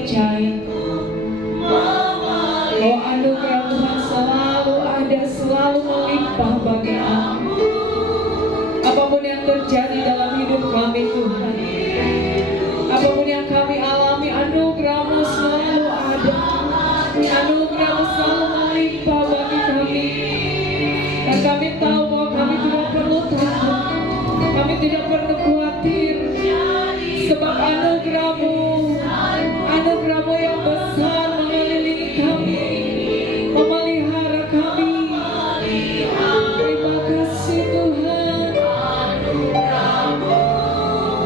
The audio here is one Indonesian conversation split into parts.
percaya bahwa anugerah Tuhan selalu ada, selalu melimpah bagi kami. Apapun yang terjadi dalam hidup kami Tuhan, apapun yang kami alami, anugerah-Mu selalu ada, anugerah-Mu selalu melimpah bagi kami. Dan kami tahu bahwa kami tidak perlu takut, kami tidak perlu khawatir, sebab anugerah-Mu, anugerah-Mu yang besar mengelilingi kami, memelihara kami. Terima kasih Tuhan,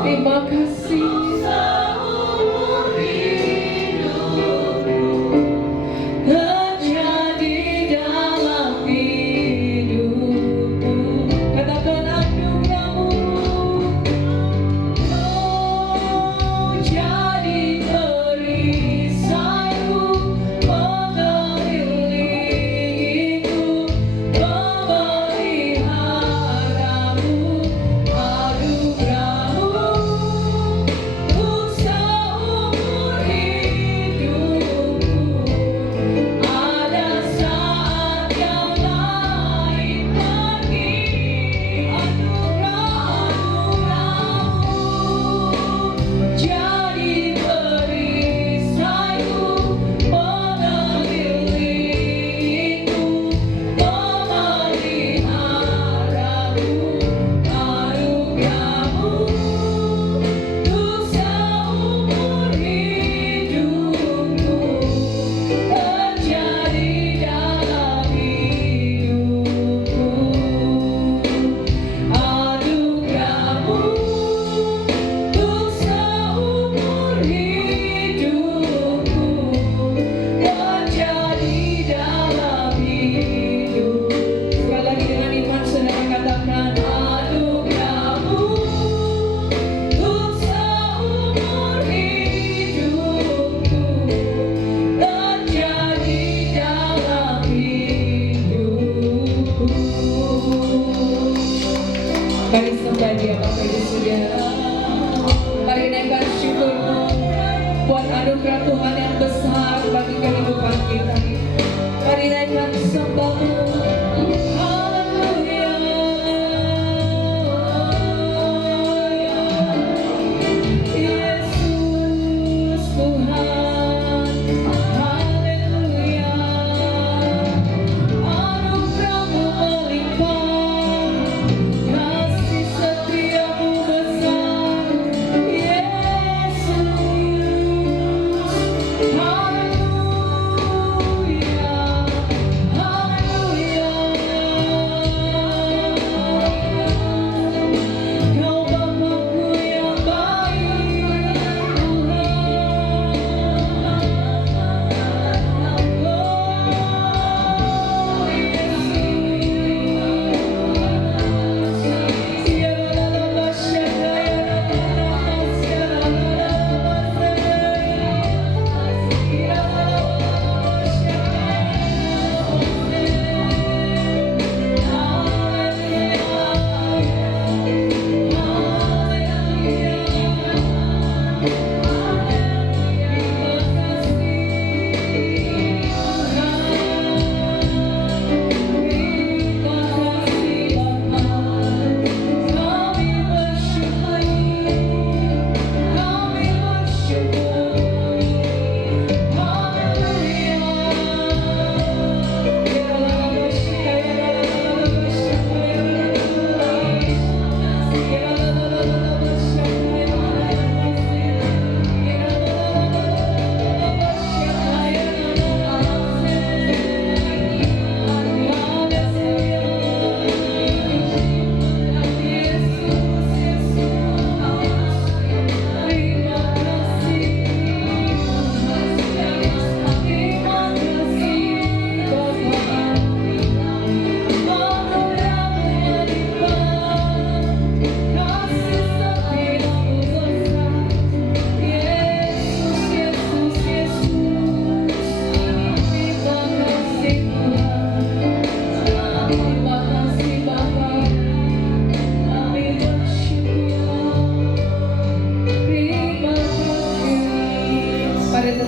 terima kasih. Mari sembah Dia Bapak Ibu Saudara. Mari naikkan syukur-Mu buat anugerah Tuhan yang besar bagi kehidupan kita. Mari naikkan sembah-Mu. Haleluya. Yesus Tuhan. Haleluya. Anugerah-Mu melimpah, kasih setia-Mu besar. Yesus. Haleluya. Haleluya. Kau Bapa-Ku yang baik, Tuhan.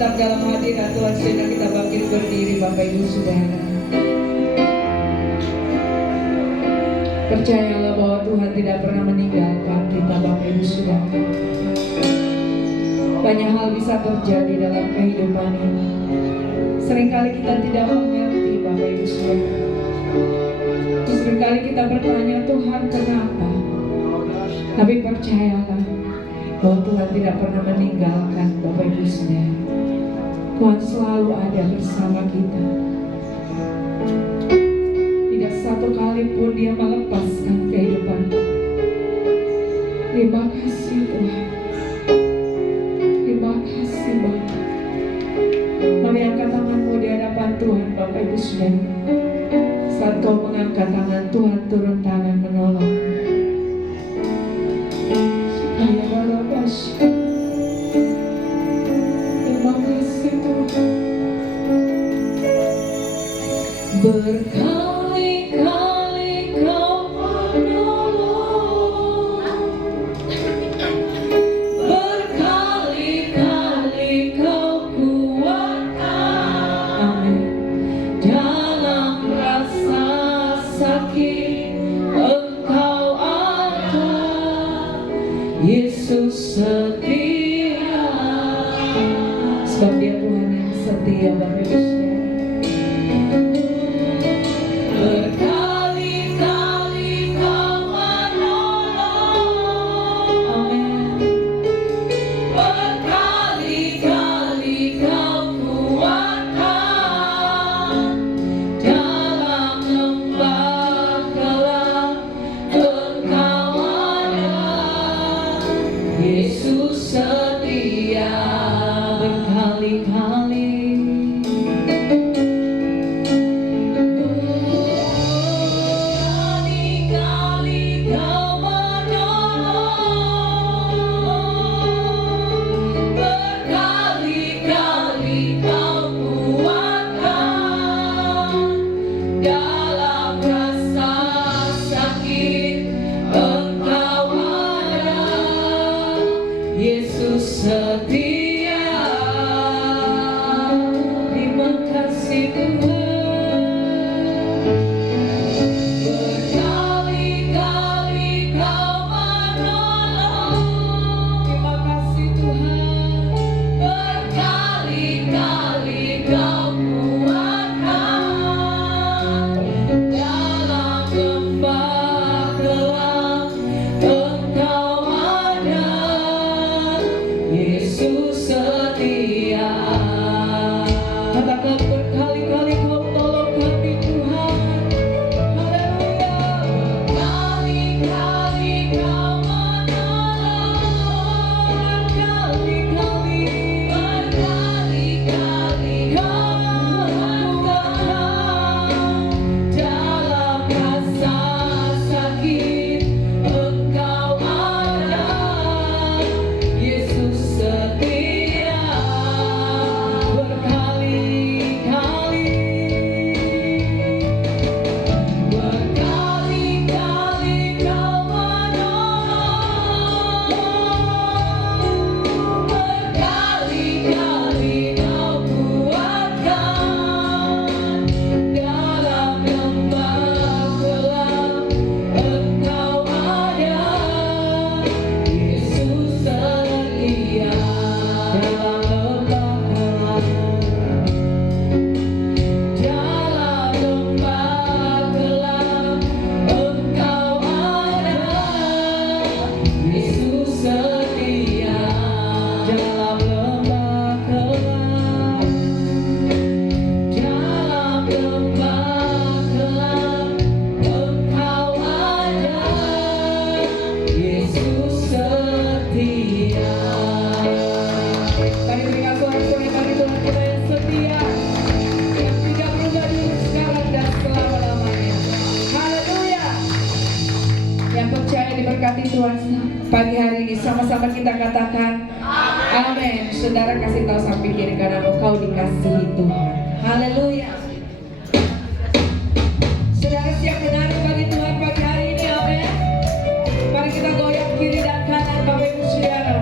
tetap dalam hadirat Tuhan sehingga kita bangkit berdiri Bapak Ibu Saudara. Percayalah bahwa Tuhan tidak pernah meninggalkan kita Bapak Ibu Saudara. Banyak hal bisa terjadi dalam kehidupan ini. Seringkali kita tidak mengerti Bapak Ibu Saudara. Seringkali kita bertanya, Tuhan kenapa? Tapi percayalah bahwa Tuhan tidak pernah meninggalkan Bapak Ibu Saudara. Tuhan selalu ada bersama kita. Tidak satu kali pun Dia melepaskan kehidupan kita. Terima kasih Tuhan. Terima kasih Bapak. Mari angkat tanganmu di hadapan Tuhan Bapak Ibu Saudara. Saat kau mengangkat tangan, Tuhan turun tangan menolong. Terima kasih Tuhan. Berkali-kali kau menolong, berkali-kali kau kuatkan. Amin. Dalam rasa sakit Engkau ada, Yesus setia. Sebab Dia Tuhan yang setia Bapak Ibu Saudara. Berkali-kali kau menolong, amin. Berkali-kali kau kuatkan. Dalam lembah gelap Engkau ada, Yesus setia. Berkali-kali Yesus setia. Terima kasih Tuhan. Berkali-kali kau menolong. Terima kasih Tuhan. Berkali-kali kau kuatkan. Dalam lembah gelap Engkau ada, Yesus setia. Katakan berkali-kali kau tolong kami Tuhan. Haleluya. Berkali-kali kau menolong. Berkali-kali kau kuatkan. Dalam rasa sakit Engkau ada, Yesus setia. Berkali-kali, berkali-kali kau menolong, berkali-kali kau kuatkan. Dalam lembah gelap Engkau ada, Yesus setia. Dalam lembah gelap, dalam lembah gelap Engkau ada, Yesus setia. Dalam lembah gelap, dalam lembah gelap Engkau ada, Yesus setia. Mari berikan sorak-sorai bagi Tuhan kita yang setia, yang tidak berubah dulu sekarang dan selama-lamanya. Haleluya. Yang percaya diberkati Tuhan pagi hari ini, sama-sama kita katakan amin. Saudara kasih tahu samping kiri kanan, kau dikasihi Tuhan. Haleluya. Saudara siap menari bagi Tuhan pagi hari ini, amin. Mari kita goyang kiri dan kanan Bapak Ibu Saudara.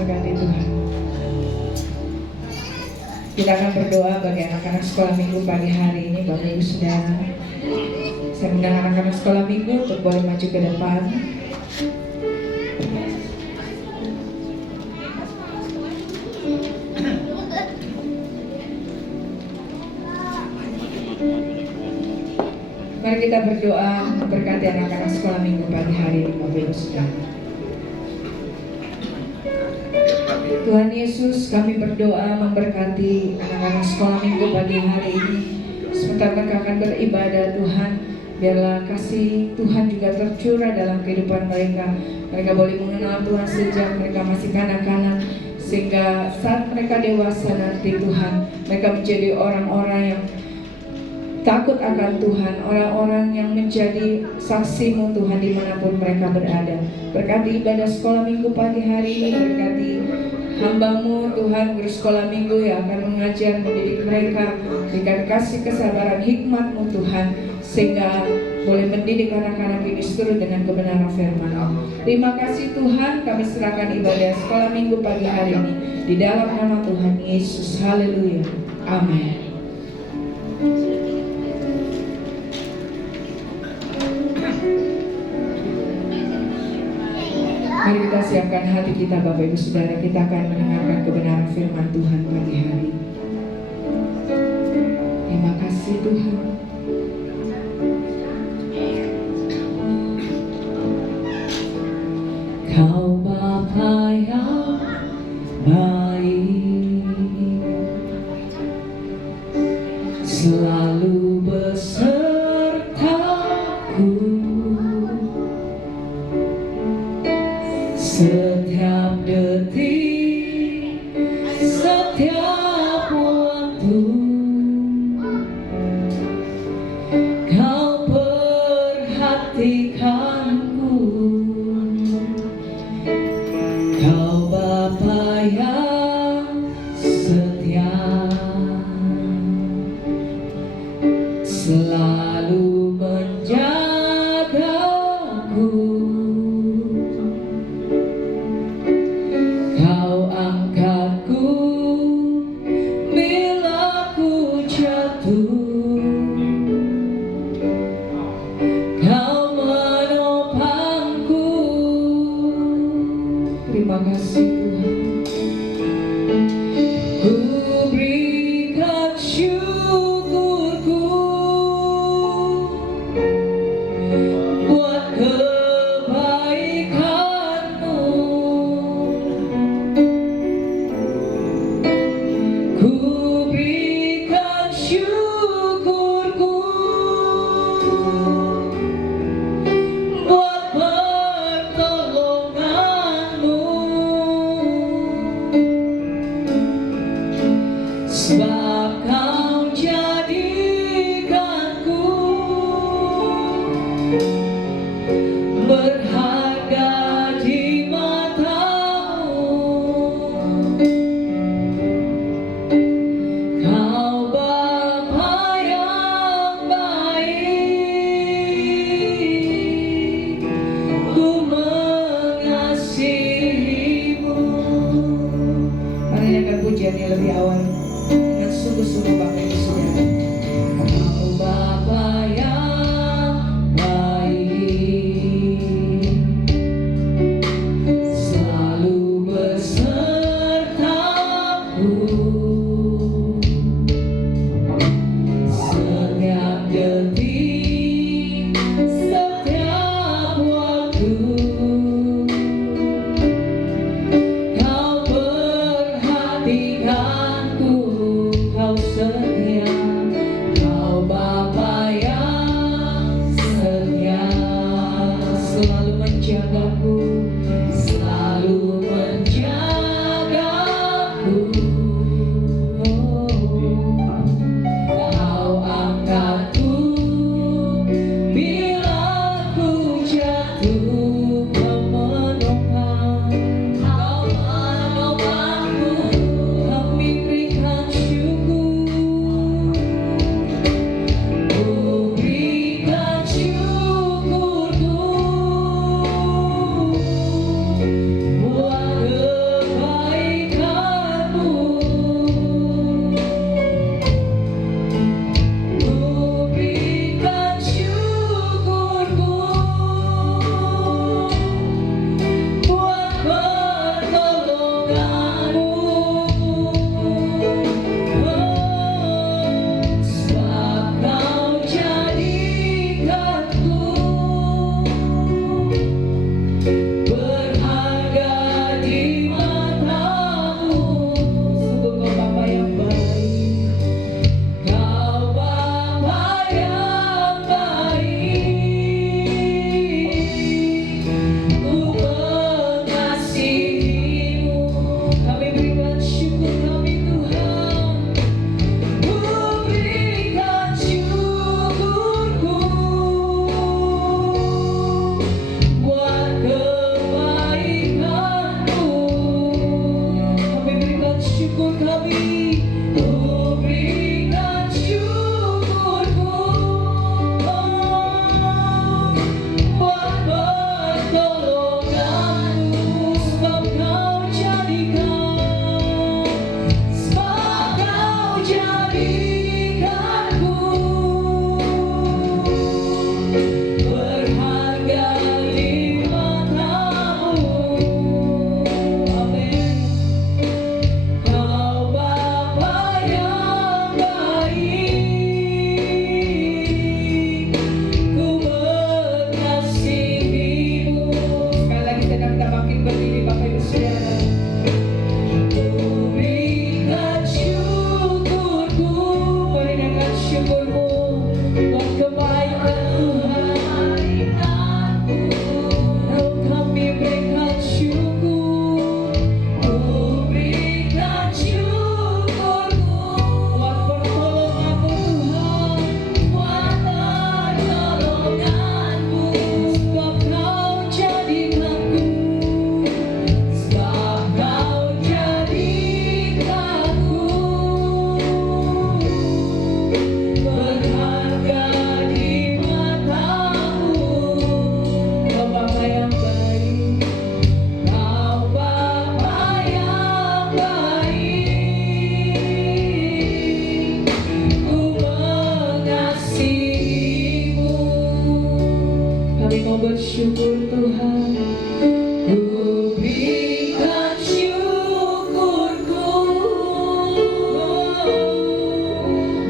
diberkati Tuhan. Kita akan berdoa bagi anak-anak sekolah minggu pagi hari ini, Bapak Ibu Saudara. Saya undang anak-anak sekolah minggu untuk boleh maju ke depan. Mari kita berdoa memberkati anak-anak sekolah minggu pagi hari ini, Bapak Ibu Saudara. Tuhan Yesus, kami berdoa memberkati anak-anak sekolah minggu pagi hari ini. Sebentar mereka akan beribadah, Tuhan, biarlah kasih Tuhan juga tercurah dalam kehidupan mereka. Mereka boleh mengenal Tuhan sejak mereka masih kanak-kanak, sehingga saat mereka dewasa nanti Tuhan, mereka menjadi orang-orang yang takut akan Tuhan, orang-orang yang menjadi saksi-Mu Tuhan dimanapun mereka berada. Berkati ibadah sekolah minggu pagi hari ini, berkati hamba-Mu Tuhan, guru sekolah minggu yang akan mengajar, mendidik mereka, berikan kasih kesabaran hikmat-Mu Tuhan, sehingga boleh mendidik anak-anak ini seturut dengan kebenaran firman-Mu. Terima kasih Tuhan, kami serahkan ibadah sekolah minggu pagi hari ini di dalam nama Tuhan Yesus. Haleluya. Amin. Mari kita siapkan hati kita, Bapak Ibu Saudara. Kita akan mendengarkan kebenaran firman Tuhan pagi hari. Terima kasih Tuhan. Kau Bapa yang baik, selalu besertaku. Setiap detik, setiap waktu, Kau perhatikanku. Kau Bapa yang setia, selalu menjagaku. Terima kasih Tuhan. Ku berikan syukurku buat kebaikan-Mu. Ku berikan syukurku buat sebab Kau jadikanku berharga di mata-Mu. Kau Bapa yang baik, ku mengasihi-Mu. Mari naikkan pujiannya lebih awal. Sungguh-sungguh Bapak Ibu Saudara. Kau Bapa yang baik, selalu besertaku. Setiap detik, setiap waktu, Kau perhatikanku. Kau setia, kami, ku berikan syukurku. Oh, buat pertolonganmu, sebab kau jadikanku berharga di matamu. Amin. Kau Bapa yang baik, ku mengasihimu. Sekali lagi kita makin berdiri Bapak Ibu Saudara. Berikan syukurku, berikan syukurmu buat kebaikan Tuhan. Oh, kami berikan syukur, ku berikan syukurku buat pertolonganmu Tuhan, buat pertolonganmu, sebab kau jadikanku, sebab kau jadikanku berharga di matamu. Kau Bapa yang baik, kau Bapa yang baik, ku mengasihimu. Kami mau bersyukur Tuhan. Ku berikan syukurku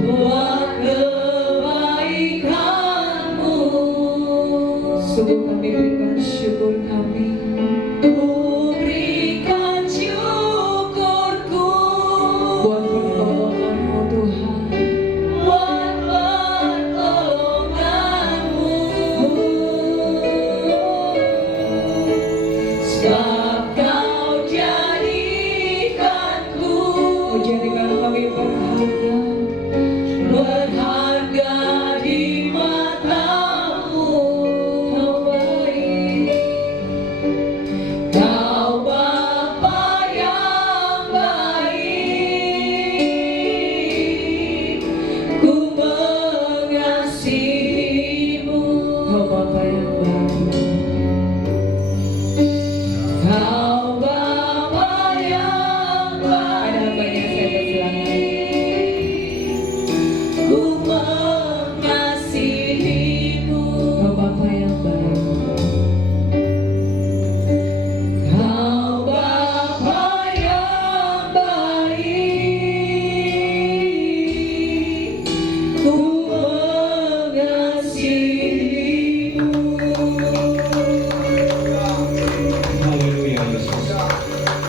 buat kebaikanmu. Sungguh kami berikan syukur kami. Ku berikan syukurku buat pertolonganmu Tuhan, buat pertolonganmu, sebab kau jadikanku, kau jadikan kami berharga di matamu. Kau baik, kau Bapa yang baik, ku mengasihimu. Kau Bapa yang baik, kau Bapa yang baik. Ada hambanya saya persilakan. Ku mengasihimu. Kau Bapa yang baik, kau Bapa yang baik, ku mengasihimu. Haleluya Yesus.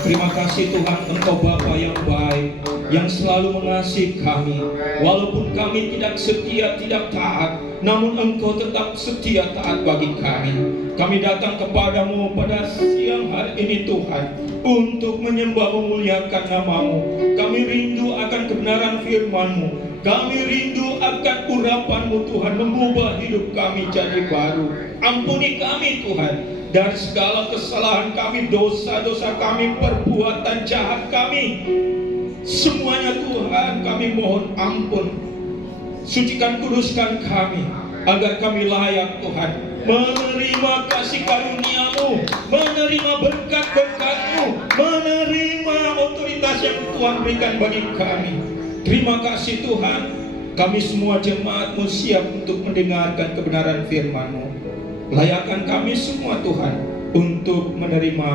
Terima kasih Tuhan, Engkau Bapa yang baik, yang selalu mengasihi kami. Walaupun kami tidak setia, tidak taat, namun Engkau tetap setia taat bagi kami. Kami datang kepadamu pada siang hari ini Tuhan, untuk menyembah memuliakan nama-Mu. Kami rindu akan kebenaran firman-Mu. Kami rindu akan urapan-Mu Tuhan, mengubah hidup kami jadi baru. Ampuni kami Tuhan, dari segala kesalahan kami, dosa-dosa kami, perbuatan jahat kami. Semuanya Tuhan kami mohon ampun. Sucikan, kuduskan kami, agar kami layak Tuhan menerima kasih karunia-Mu, menerima berkat-berkat-Mu, menerima otoritas yang Tuhan berikan bagi kami. Terima kasih Tuhan, kami semua jemaat-Mu siap untuk mendengarkan kebenaran firman-Mu. Layakkan kami semua Tuhan untuk menerima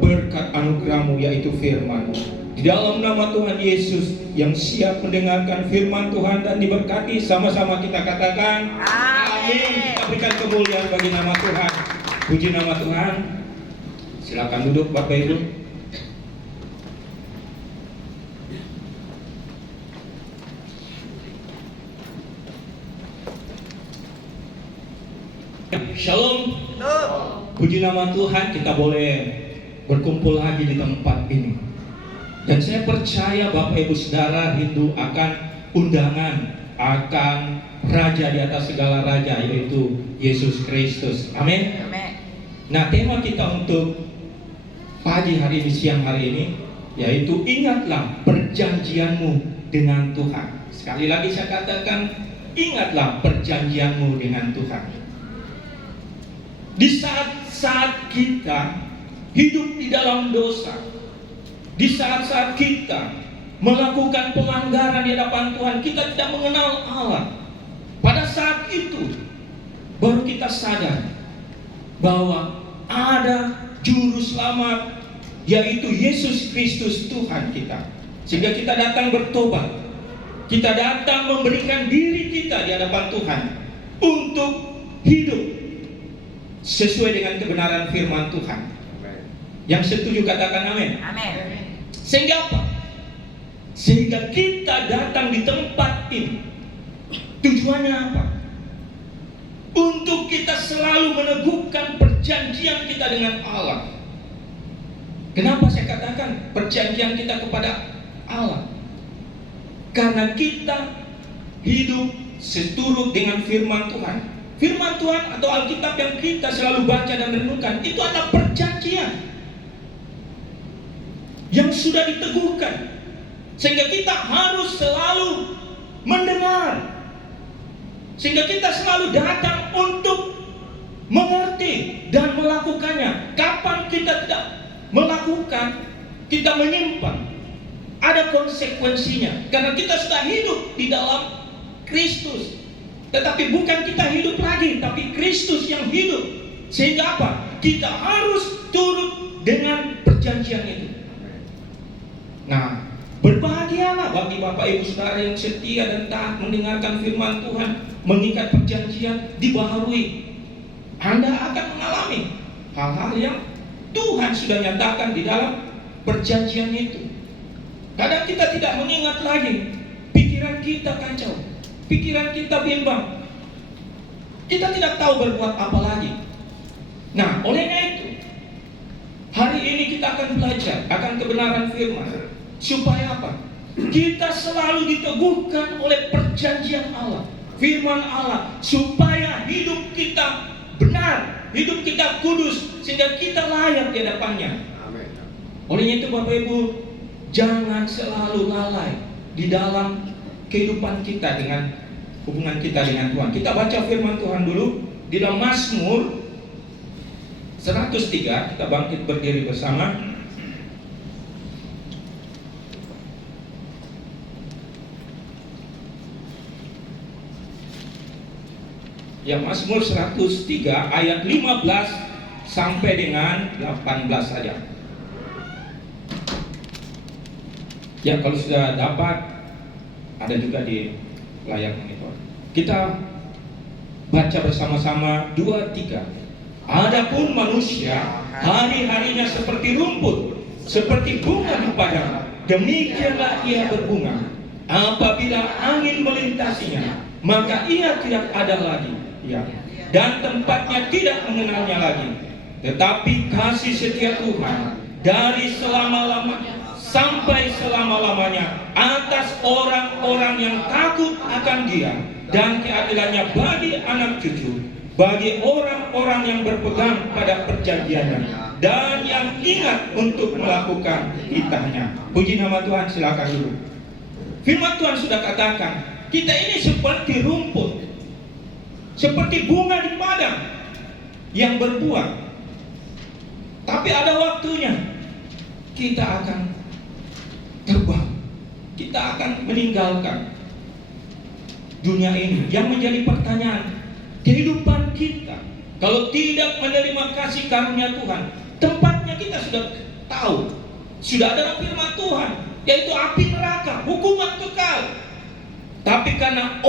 berkat anugerah-Mu, yaitu firman-Mu. Di dalam nama Tuhan Yesus yang siap mendengarkan firman Tuhan dan diberkati, sama-sama kita katakan amin. Kita berikan kemuliaan bagi nama Tuhan. Puji nama Tuhan. Silakan duduk Bapak Ibu. Shalom. Puji nama Tuhan, kita boleh berkumpul lagi di tempat ini. Dan saya percaya Bapak Ibu Saudara rindu akan undangan, akan Raja di atas segala Raja, yaitu Yesus Kristus. Amin. Nah, tema kita untuk pagi hari ini, siang hari ini, yaitu ingatlah perjanjianmu dengan Tuhan. Sekali lagi saya katakan, ingatlah perjanjianmu dengan Tuhan. Di saat-saat kita hidup di dalam dosa, di saat-saat kita melakukan pelanggaran di hadapan Tuhan, kita tidak mengenal Allah. Pada saat itu baru kita sadar bahwa ada juru selamat, yaitu Yesus Kristus Tuhan kita. Sehingga kita datang bertobat, kita datang memberikan diri kita di hadapan Tuhan untuk hidup sesuai dengan kebenaran firman Tuhan. Yang setuju katakan amin. Amin. Sehingga apa? Sehingga kita datang di tempat ini, tujuannya apa? Untuk kita selalu meneguhkan perjanjian kita dengan Allah. Kenapa saya katakan perjanjian kita kepada Allah? Karena kita hidup seturut dengan firman Tuhan. Firman Tuhan atau Alkitab yang kita selalu baca dan renungkan, itu adalah perjanjian yang sudah diteguhkan. Sehingga kita harus selalu mendengar, sehingga kita selalu datang untuk mengerti dan melakukannya. Kapan kita tidak melakukan, kita menyimpang, ada konsekuensinya. Karena kita sudah hidup di dalam Kristus. Tetapi bukan kita hidup lagi, tapi Kristus yang hidup. Sehingga apa? Kita harus turut dengan perjanjian itu. Nah, berbahagialah bagi Bapak Ibu Saudara yang setia dan taat mendengarkan firman Tuhan, mengikat perjanjian, dibaharui. Anda akan mengalami hal-hal yang Tuhan sudah nyatakan di dalam perjanjian itu. Kadang kita tidak mengingat lagi, pikiran kita kacau, pikiran kita bimbang, kita tidak tahu berbuat apa lagi. Nah, olehnya itu, hari ini kita akan belajar akan kebenaran firman. Supaya apa? Kita selalu diteguhkan oleh perjanjian Allah, firman Allah, supaya hidup kita benar, hidup kita kudus, sehingga kita layak di hadapannya. Olehnya itu Bapak Ibu, jangan selalu lalai di dalam kehidupan kita dengan hubungan kita dengan Tuhan. Kita baca firman Tuhan dulu di dalam Mazmur 103. Kita bangkit berdiri bersama. Ya, Mazmur 103 ayat 15 sampai dengan 18 saja. Ya, kalau sudah dapat, ada juga di layar monitor. Kita baca bersama-sama 2-3. Adapun manusia hari-harinya seperti rumput, seperti bunga di padang, demikianlah ia berbunga. Apabila angin melintasinya, maka ia tidak ada lagi, ya, dan tempatnya tidak mengenalnya lagi. Tetapi kasih setia Tuhan dari selama-lamanya sampai selama-lamanya atas orang-orang yang takut akan Dia, dan keadilannya bagi anak cucu, bagi orang-orang yang berpegang pada perjanjiannya dan yang ingat untuk melakukan titahnya. Puji nama Tuhan. Silakan dulu. Firman Tuhan sudah katakan, kita ini seperti rumput, seperti bunga di padang yang berbuah. Tapi ada waktunya kita akan terbang, kita akan meninggalkan dunia ini. Yang menjadi pertanyaan, kehidupan kita kalau tidak menerima kasih karunia Tuhan, tempatnya kita sudah tahu, sudah ada firman Tuhan, yaitu api neraka, hukuman kekal. Tapi karena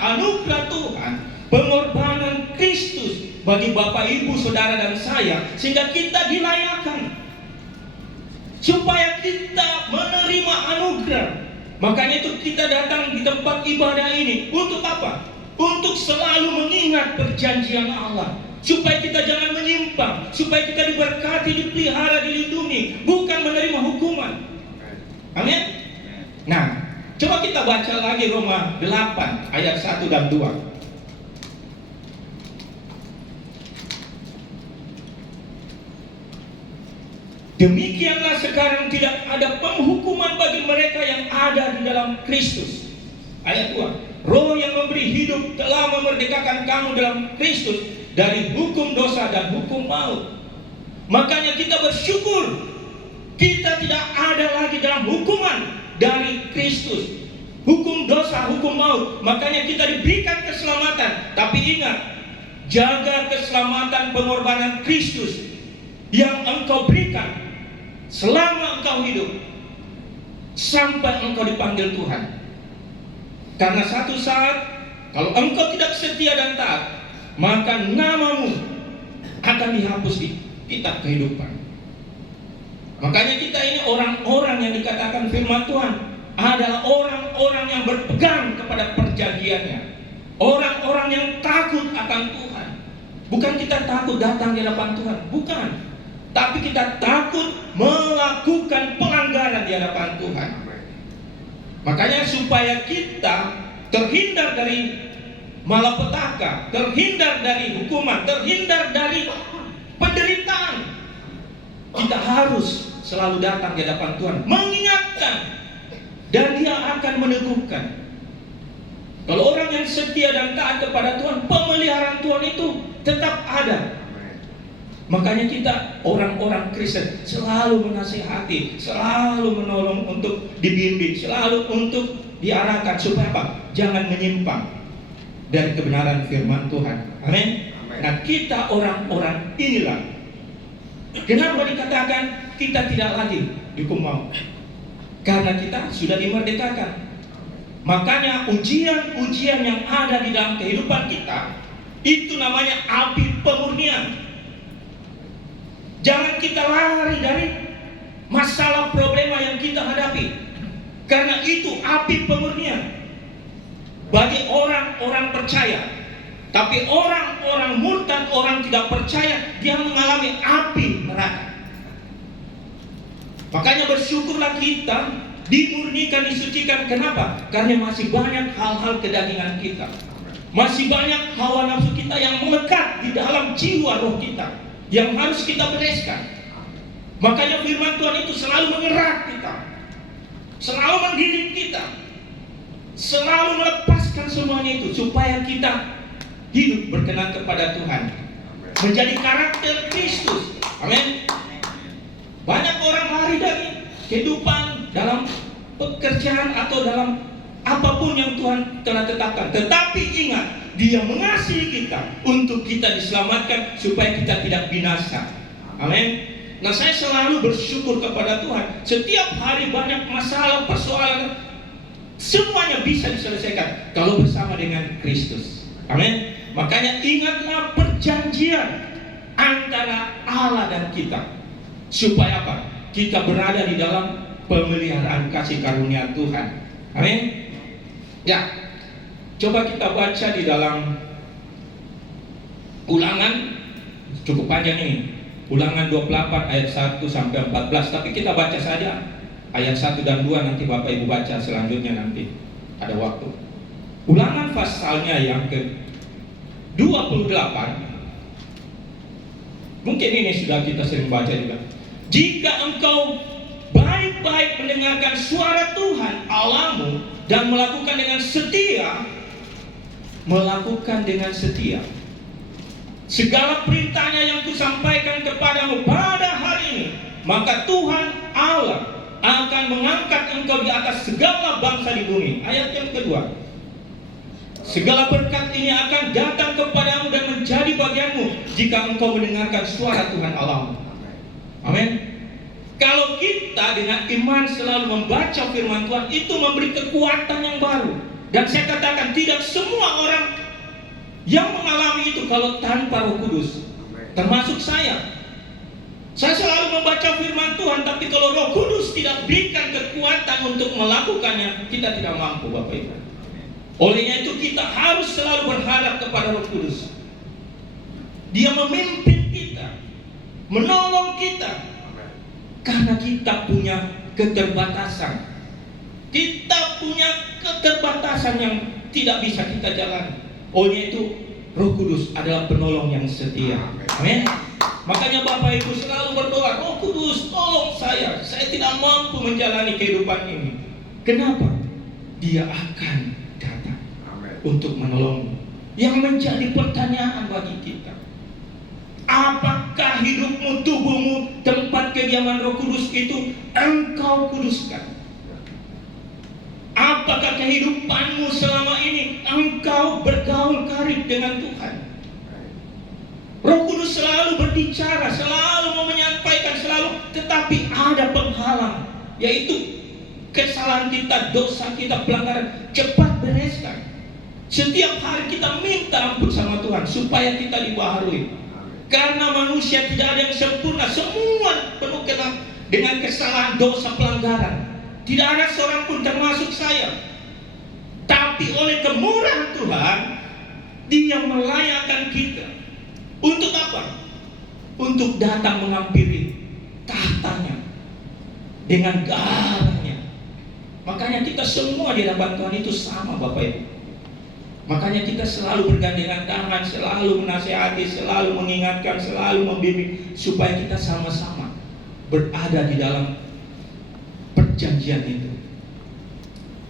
anugerah Tuhan, pengorbanan Kristus bagi Bapak Ibu Saudara dan saya, sehingga kita dilayakkan supaya kita menerima anugerah. Makanya itu kita datang di tempat ibadah ini untuk apa? Untuk selalu mengingat perjanjian Allah, supaya kita jangan menyimpang, supaya kita diberkati, dipelihara, dilindungi, bukan menerima hukuman. Amin. Nah, coba kita baca lagi Roma 8 ayat 1 dan 2. Demikianlah sekarang tidak ada penghukuman bagi mereka yang ada di dalam Kristus. Ayat 2. Roh yang memberi hidup telah memerdekakan kamu dalam Kristus dari hukum dosa dan hukum maut. Makanya kita bersyukur kita tidak ada lagi dalam hukuman dari Kristus. Hukum dosa, hukum maut. Makanya kita diberikan keselamatan. Tapi ingat, jaga keselamatan pengorbanan Kristus yang engkau berikan selama engkau hidup sampai engkau dipanggil Tuhan. Karena satu saat kalau engkau tidak setia dan taat, maka namamu akan dihapus di kitab kehidupan. Makanya kita ini orang-orang yang dikatakan firman Tuhan adalah orang-orang yang berpegang kepada perjanjiannya, orang-orang yang takut akan Tuhan. Bukan kita takut datang di hadapan Tuhan, bukan, tapi kita takut melakukan pelanggaran di hadapan Tuhan. Makanya supaya kita terhindar dari malapetaka, terhindar dari hukuman, terhindar dari penderitaan, kita harus selalu datang di hadapan Tuhan, mengingatkan, dan Dia akan meneguhkan. Kalau orang yang setia dan taat kepada Tuhan, pemeliharaan Tuhan itu tetap ada. Makanya kita orang-orang Kristen selalu menasihati, selalu menolong untuk dibimbing, selalu untuk diarahkan supaya apa? Jangan menyimpang dari kebenaran firman Tuhan. Amin. Nah, kita orang-orang inilah. Kenapa dikatakan kita tidak lagi dihukum maut? Karena kita sudah dimerdekakan. Makanya ujian-ujian yang ada di dalam kehidupan kita itu namanya api pemurnian. Jangan kita lari dari masalah problema yang kita hadapi, karena itu api pemurnian bagi orang-orang percaya. Tapi orang-orang murtad, orang tidak percaya, dia mengalami api neraka. Makanya bersyukurlah kita dimurnikan, disucikan. Kenapa? Karena masih banyak hal-hal kedagingan kita, masih banyak hawa nafsu kita yang melekat di dalam jiwa roh kita, yang harus kita bereskan. Makanya firman Tuhan itu selalu mengerak kita, selalu mendidik kita, selalu melepaskan semuanya itu supaya kita hidup berkenan kepada Tuhan, menjadi karakter Kristus. Amin. Banyak orang lari dari kehidupan dalam pekerjaan atau dalam apapun yang Tuhan telah tetapkan. Tetapi ingat, Dia mengasihi kita untuk kita diselamatkan supaya kita tidak binasa. Amin. Nah, saya selalu bersyukur kepada Tuhan. Setiap hari banyak masalah, persoalan, semuanya bisa diselesaikan kalau bersama dengan Kristus. Amin. Makanya ingatlah perjanjian antara Allah dan kita, supaya apa? Kita berada di dalam pemeliharaan kasih karunia Tuhan. Amin. Ya. Coba kita baca di dalam Ulangan, cukup panjang ini. Ulangan 28 ayat 1 sampai 14, tapi kita baca saja ayat 1 dan 2, nanti Bapak Ibu baca selanjutnya nanti ada waktu. Ulangan pasalnya yang ke-28. Mungkin ini sudah kita sering baca juga. Jika engkau baik-baik mendengarkan suara Tuhan Allahmu dan melakukan dengan setia segala perintahnya yang kusampaikan kepadamu pada hari ini, maka Tuhan Allah akan mengangkat engkau di atas segala bangsa di bumi. Ayat yang kedua, segala berkat ini akan datang kepadamu dan menjadi bagianmu jika engkau mendengarkan suara Tuhan Allahmu. Amin. Kalau kita dengan iman selalu membaca firman Tuhan, itu memberi kekuatan yang baru. Dan saya katakan, tidak semua orang yang mengalami itu kalau tanpa Roh Kudus, termasuk saya. Saya selalu membaca firman Tuhan, tapi kalau Roh Kudus tidak berikan kekuatan untuk melakukannya, kita tidak mampu, Bapak Ibu. Olehnya itu kita harus selalu berharap kepada Roh Kudus. Dia memimpin kita, menolong kita, karena kita punya keterbatasan. Kita punya keterbatasan yang tidak bisa kita jalani. Oleh itu Roh Kudus adalah penolong yang setia. Amin. Makanya Bapak Ibu selalu berdoa, Roh Kudus tolong saya tidak mampu menjalani kehidupan ini. Kenapa? Dia akan datang untuk menolongmu. Yang menjadi pertanyaan bagi kita, apakah hidupmu, tubuhmu, tempat kediaman Roh Kudus itu engkau kuduskan? Apakah kehidupanmu selama ini engkau bergaul karib dengan Tuhan? Roh Kudus selalu berbicara, selalu mau menyampaikan, tetapi ada penghalang, yaitu kesalahan kita, dosa kita, pelanggaran. Cepat bereskan. Setiap hari kita minta ampun sama Tuhan supaya kita dibaharui. Karena manusia tidak ada yang sempurna, semua penuh dengan kesalahan, dosa, pelanggaran. Tidak ada seorang pun termasuk saya. Tapi oleh kemurahan Tuhan, Dia melayakkan kita. Untuk apa? Untuk datang menghampiri tahtanya dengan garanya. Makanya kita semua di hadapan Tuhan itu sama, Bapak Ibu. Makanya kita selalu bergandengan tangan, selalu menasihati, selalu mengingatkan, selalu membimbing, supaya kita sama-sama berada di dalam perjanjian itu.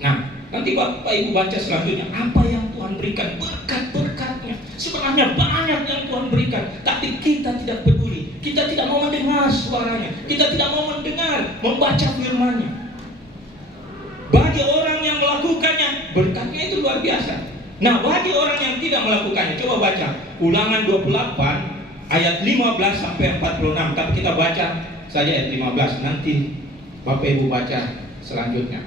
Nah, nanti Bapak Ibu baca selanjutnya, apa yang Tuhan berikan, berkat-berkatnya. Sebenarnya banyak yang Tuhan berikan, tapi kita tidak peduli. Kita tidak mau mendengar suaranya, kita tidak mau mendengar, membaca firman-Nya. Bagi orang yang melakukannya, berkatnya itu luar biasa. Nah, bagi orang yang tidak melakukannya, coba baca Ulangan 28 ayat 15 sampai 46. Tapi kita baca saja ayat 15, nanti Bapak Ibu baca selanjutnya.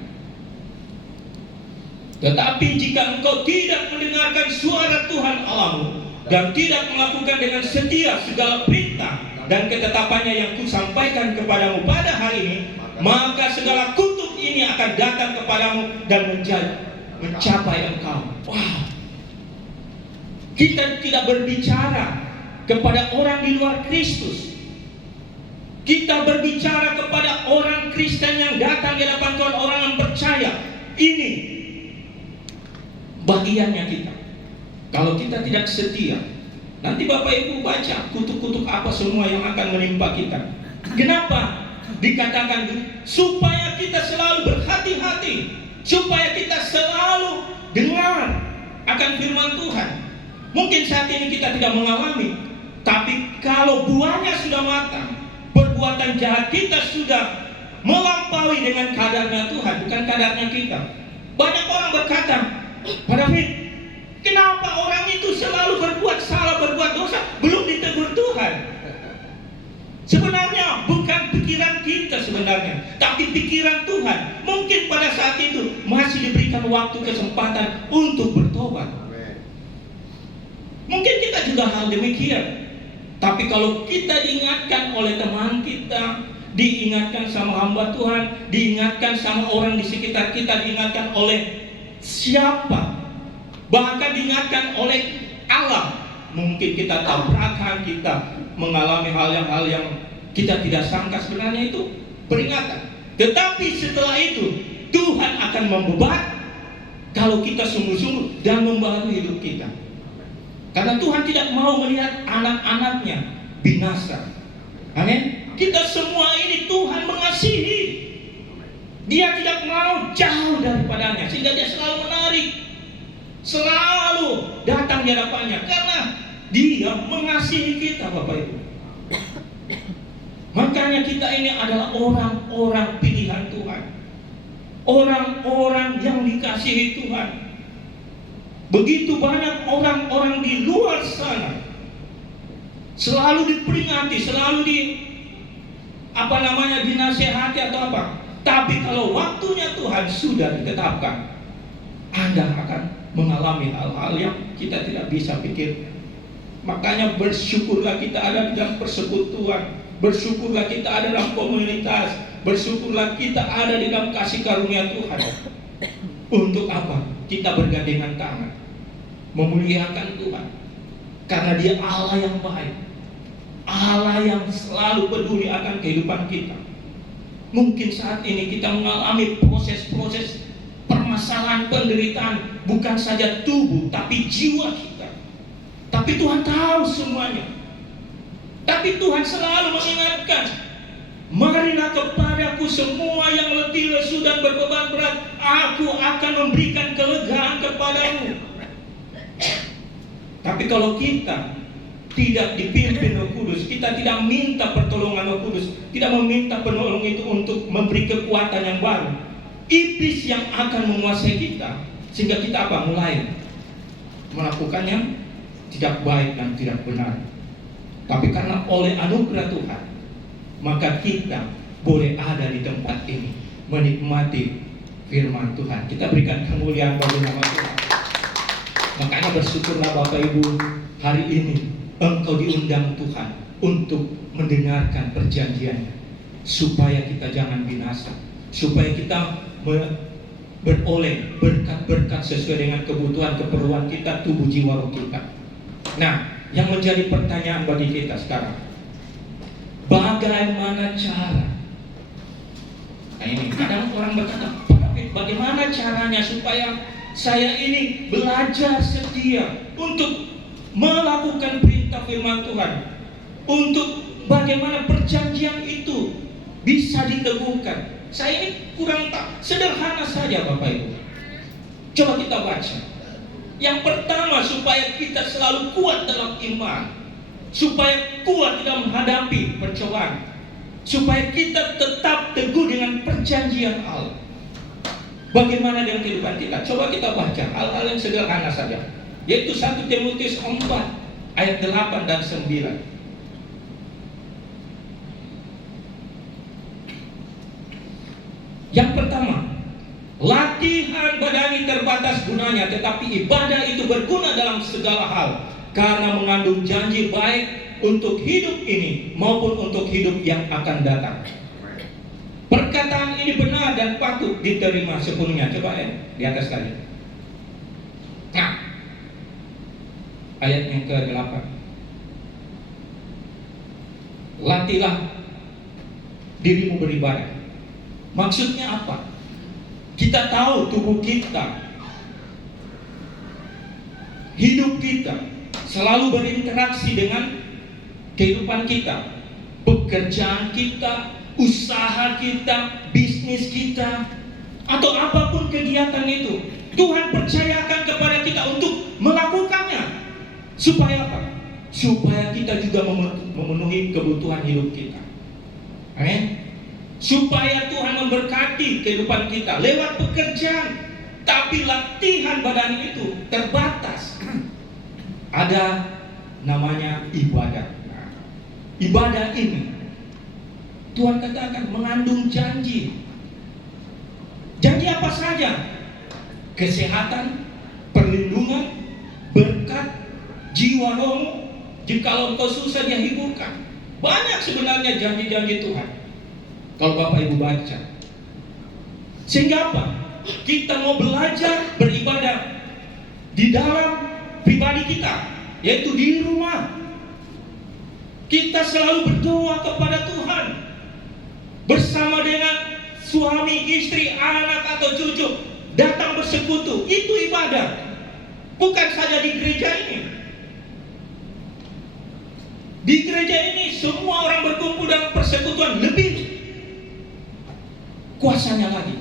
Tetapi jika engkau tidak mendengarkan suara Tuhan Allahmu dan tidak melakukan dengan setia segala perintah dan ketetapannya yang kusampaikan kepadamu pada hari ini, maka segala kutuk ini akan datang kepadamu dan mencapai engkau. Wow. Kita tidak berbicara kepada orang di luar Kristus. Kita berbicara kepada orang Kristen yang datang di hadapan Tuhan, orang yang percaya. Ini bagiannya kita. Kalau kita tidak setia, nanti Bapak Ibu baca kutuk-kutuk apa semua yang akan menimpa kita. Kenapa? Dikatakan supaya kita selalu berhati-hati, supaya kita selalu dengar akan firman Tuhan. Mungkin saat ini kita tidak mengalami, tapi kalau buahnya sudah matang, perbuatan jahat kita sudah melampaui dengan kadarnya Tuhan, bukan kadarnya kita. Banyak orang berkata, Pak David, kenapa orang itu selalu berbuat salah, berbuat dosa, belum ditegur Tuhan? Sebenarnya bukan pikiran kita sebenarnya, tapi pikiran Tuhan. Mungkin pada saat itu masih diberikan waktu, kesempatan untuk bertobat. Mungkin kita juga hal demikian. Tapi kalau kita diingatkan oleh teman kita, diingatkan sama hamba Tuhan, diingatkan sama orang di sekitar kita, diingatkan oleh siapa, bahkan diingatkan oleh Allah, mungkin kita tabrakan, kita mengalami hal yang kita tidak sangka, sebenarnya itu peringatan. Tetapi setelah itu Tuhan akan membebat kalau kita sungguh-sungguh dan membaharui hidup kita. Karena Tuhan tidak mau melihat anak-anaknya binasa. Amin. Kita semua ini Tuhan mengasihi. Dia tidak mau jauh daripadanya, sehingga Dia selalu menarik, selalu datang di hadapannya, karena Dia mengasihi kita, Bapak Ibu. Makanya kita ini adalah orang-orang pilihan Tuhan, orang-orang yang dikasihi Tuhan. Begitu banyak orang-orang di luar sana selalu diperingati, selalu dinasehati atau apa. Tapi kalau waktunya Tuhan sudah ditetapkan, Anda akan mengalami hal-hal yang kita tidak bisa pikir. Makanya bersyukurlah kita ada di dalam persekutuan, bersyukurlah kita ada dalam komunitas, bersyukurlah kita ada di dalam kasih karunia Tuhan. Untuk apa? Kita bergandengan tangan, memuliakan Tuhan, karena Dia Allah yang baik, Allah yang selalu peduli akan kehidupan kita. Mungkin saat ini kita mengalami proses-proses permasalahan, penderitaan, bukan saja tubuh tapi jiwa kita. Tapi Tuhan tahu semuanya. Tapi Tuhan selalu mengingatkan, marilah kepadaku semua yang letih lesu dan berbeban berat, aku akan memberikan kelegaan kepadamu. Tapi kalau kita tidak dipimpin Roh Kudus, kita tidak minta pertolongan Roh Kudus, tidak meminta penolong itu untuk memberi kekuatan yang baru, iblis yang akan menguasai kita, sehingga kita mulai melakukannya tidak baik dan tidak benar. Tapi karena oleh anugerah Tuhan, maka kita boleh ada di tempat ini, menikmati firman Tuhan. Kita berikan kemuliaan bagi nama Tuhan. Makanya bersyukurlah Bapak Ibu, hari ini engkau diundang Tuhan untuk mendengarkan perjanjiannya, supaya kita jangan binasa, supaya kita beroleh berkat-berkat sesuai dengan kebutuhan keperluan kita, tubuh jiwa roh kita. Nah, yang menjadi pertanyaan bagi kita sekarang, bagaimana cara? Nah ini kadang orang berkata, bagaimana caranya supaya saya ini belajar setia untuk melakukan perintah firman Tuhan, untuk bagaimana perjanjian itu bisa diteguhkan. Saya ini kurang tak sederhana saja Bapak Ibu. Coba kita baca. Yang pertama, supaya kita selalu kuat dalam iman, supaya kuat dalam menghadapi pencobaan, supaya kita tetap teguh dengan perjanjian Allah. Bagaimana dengan kehidupan kita? Coba kita baca hal-hal yang sederhana saja, yaitu 1 Timotius 4 ayat 8 dan 9. Yang pertama, latihan badani terbatas gunanya, tetapi ibadah itu berguna dalam segala hal, karena mengandung janji baik untuk hidup ini maupun untuk hidup yang akan datang. Perkataan ini benar dan patut diterima sepenuhnya. Coba di atas kali. Nah, ayat yang ke-8. Latihlah dirimu beribadah. Maksudnya apa? Kita tahu tubuh kita, hidup kita selalu berinteraksi dengan kehidupan kita, pekerjaan kita, usaha kita, bisnis kita, atau apapun kegiatan itu. Tuhan percayakan kepada kita untuk melakukannya. Supaya apa? Supaya kita juga memenuhi kebutuhan hidup kita. Amin. Supaya Tuhan memberkati kehidupan kita lewat pekerjaan. Tapi latihan badan itu terbatas. Ada namanya ibadah. Nah, ibadah ini Tuhan katakan mengandung janji. Janji apa saja? Kesehatan, perlindungan, berkat, jiwa rohmu. Jikalau engkau susah, dia hiburkan. Banyak sebenarnya janji-janji Tuhan kalau Bapak Ibu baca. Sehingga apa? Kita mau belajar beribadah di dalam pribadi kita, yaitu di rumah. Kita selalu berdoa kepada Tuhan bersama dengan suami, istri, anak atau cucu, datang bersekutu. Itu ibadah. Bukan saja di gereja ini. Di gereja ini semua orang berkumpul dalam persekutuan, lebih kuasanya lagi.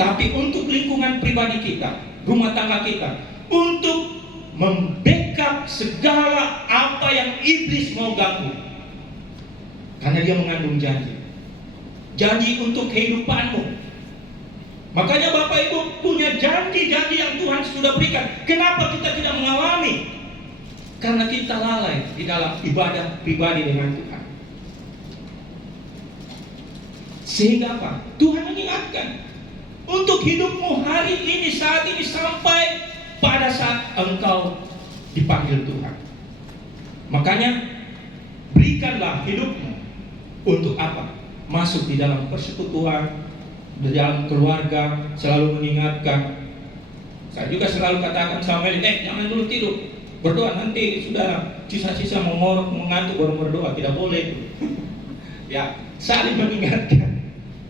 Tapi untuk lingkungan pribadi kita, rumah tangga kita, untuk membackup segala apa yang iblis mau ganggu, karena dia mengandung janji. Janji untuk kehidupanmu. Makanya Bapak Ibu punya janji-janji yang Tuhan sudah berikan. Kenapa kita tidak mengalami? Karena kita lalai di dalam ibadah pribadi dengan Tuhan. Sehingga apa? Tuhan mengingatkan untuk hidupmu hari ini, saat ini, sampai pada saat engkau dipanggil Tuhan. Makanya berikanlah hidupmu untuk apa? Masuk di dalam persekutuan, di dalam keluarga, selalu mengingatkan. Saya juga selalu katakan sama Meli, jangan dulu tidur, berdoa, nanti sudah sisa-sisa mengorok, mengantuk baru berdoa, tidak boleh. Ya, saling mengingatkan.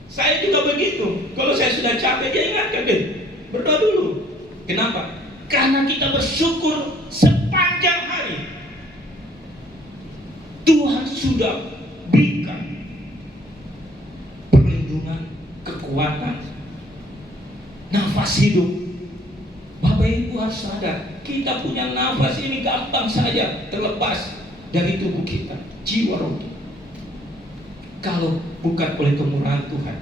Saya juga begitu. Kalau saya sudah capek, dia ingatkan deh, berdoa dulu. Kenapa? Karena kita bersyukur sepanjang hari. Tuhan sudah berikan perlindungan, kekuatan, nafas hidup. Bapak Ibu harus sadar, kita punya nafas ini gampang saja terlepas dari tubuh kita, jiwa roh. Kalau bukan oleh kemurahan Tuhan.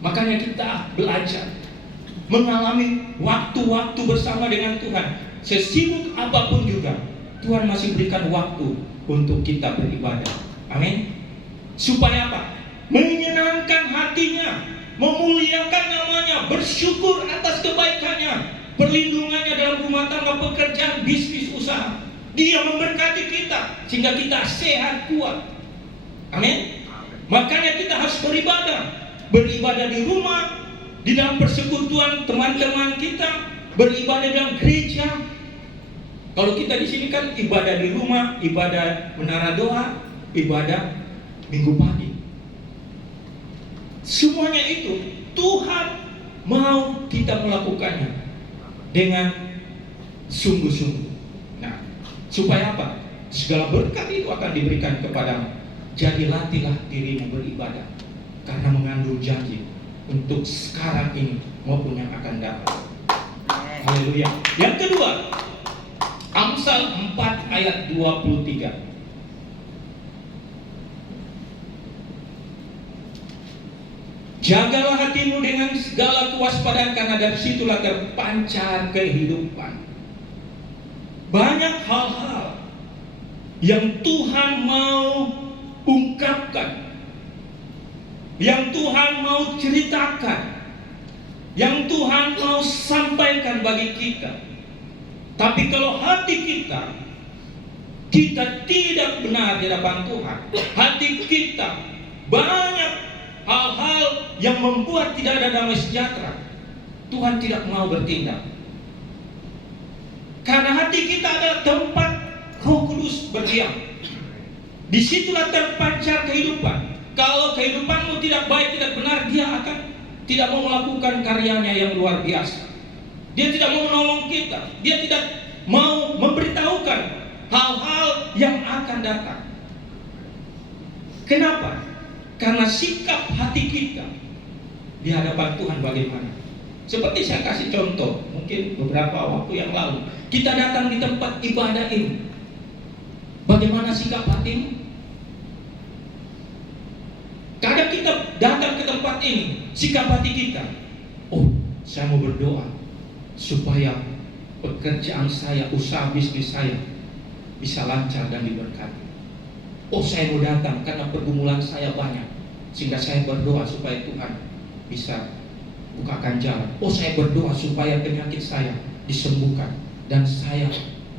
Makanya kita belajar mengalami waktu-waktu bersama dengan Tuhan. Sesibuk apapun juga, Tuhan masih berikan waktu untuk kita beribadah. Amin. Supaya apa? Menyenangkan hatinya, memuliakan namanya, bersyukur atas kebaikannya, perlindungannya dalam rumah tangga, pekerjaan, bisnis, usaha. Dia memberkati kita sehingga kita sehat, kuat. Amin. Makanya kita harus beribadah di rumah, di dalam persekutuan teman-teman kita, beribadah dalam gereja. Kalau kita di sini kan ibadah di rumah, ibadah menara doa, ibadah minggu pagi. Semuanya itu Tuhan mau kita melakukannya dengan sungguh-sungguh. Nah, supaya apa? Segala berkat itu akan diberikan kepadamu. Jadi latihlah dirimu beribadah, karena mengandung janji untuk sekarang ini maupun yang akan datang. Haleluya. Yang kedua, Amsal 4 ayat 23. Jagalah hatimu dengan segala kewaspadaan, karena dari situlah terpancar kehidupan. Banyak hal-hal yang Tuhan mau ungkapkan, yang Tuhan mau ceritakan, yang Tuhan mau sampaikan bagi kita. Tapi kalau hati kita tidak benar di hadapan Tuhan, hati kita banyak hal-hal yang membuat tidak ada damai sejahtera, Tuhan tidak mau bertindak. Karena hati kita adalah tempat Roh Kudus berdiam. Disitulah terpancar kehidupan. Kalau kehidupanmu tidak baik, tidak benar, dia akan tidak mau melakukan karyanya yang luar biasa. Dia tidak mau menolong kita. Dia tidak mau memberitahukan hal-hal yang akan datang. Kenapa? Karena sikap hati kita di hadapan Tuhan bagaimana? Seperti saya kasih contoh, mungkin beberapa waktu yang lalu, kita datang di tempat ibadah ini. Bagaimana sikap hatimu? Kadang kita datang ke tempat ini, sikap hati kita, oh, saya mau berdoa supaya pekerjaan saya, usaha bisnis saya bisa lancar dan diberkati. Oh, saya mau datang karena pergumulan saya banyak, sehingga saya berdoa supaya Tuhan bisa bukakan jalan. Oh, saya berdoa supaya penyakit saya disembuhkan dan saya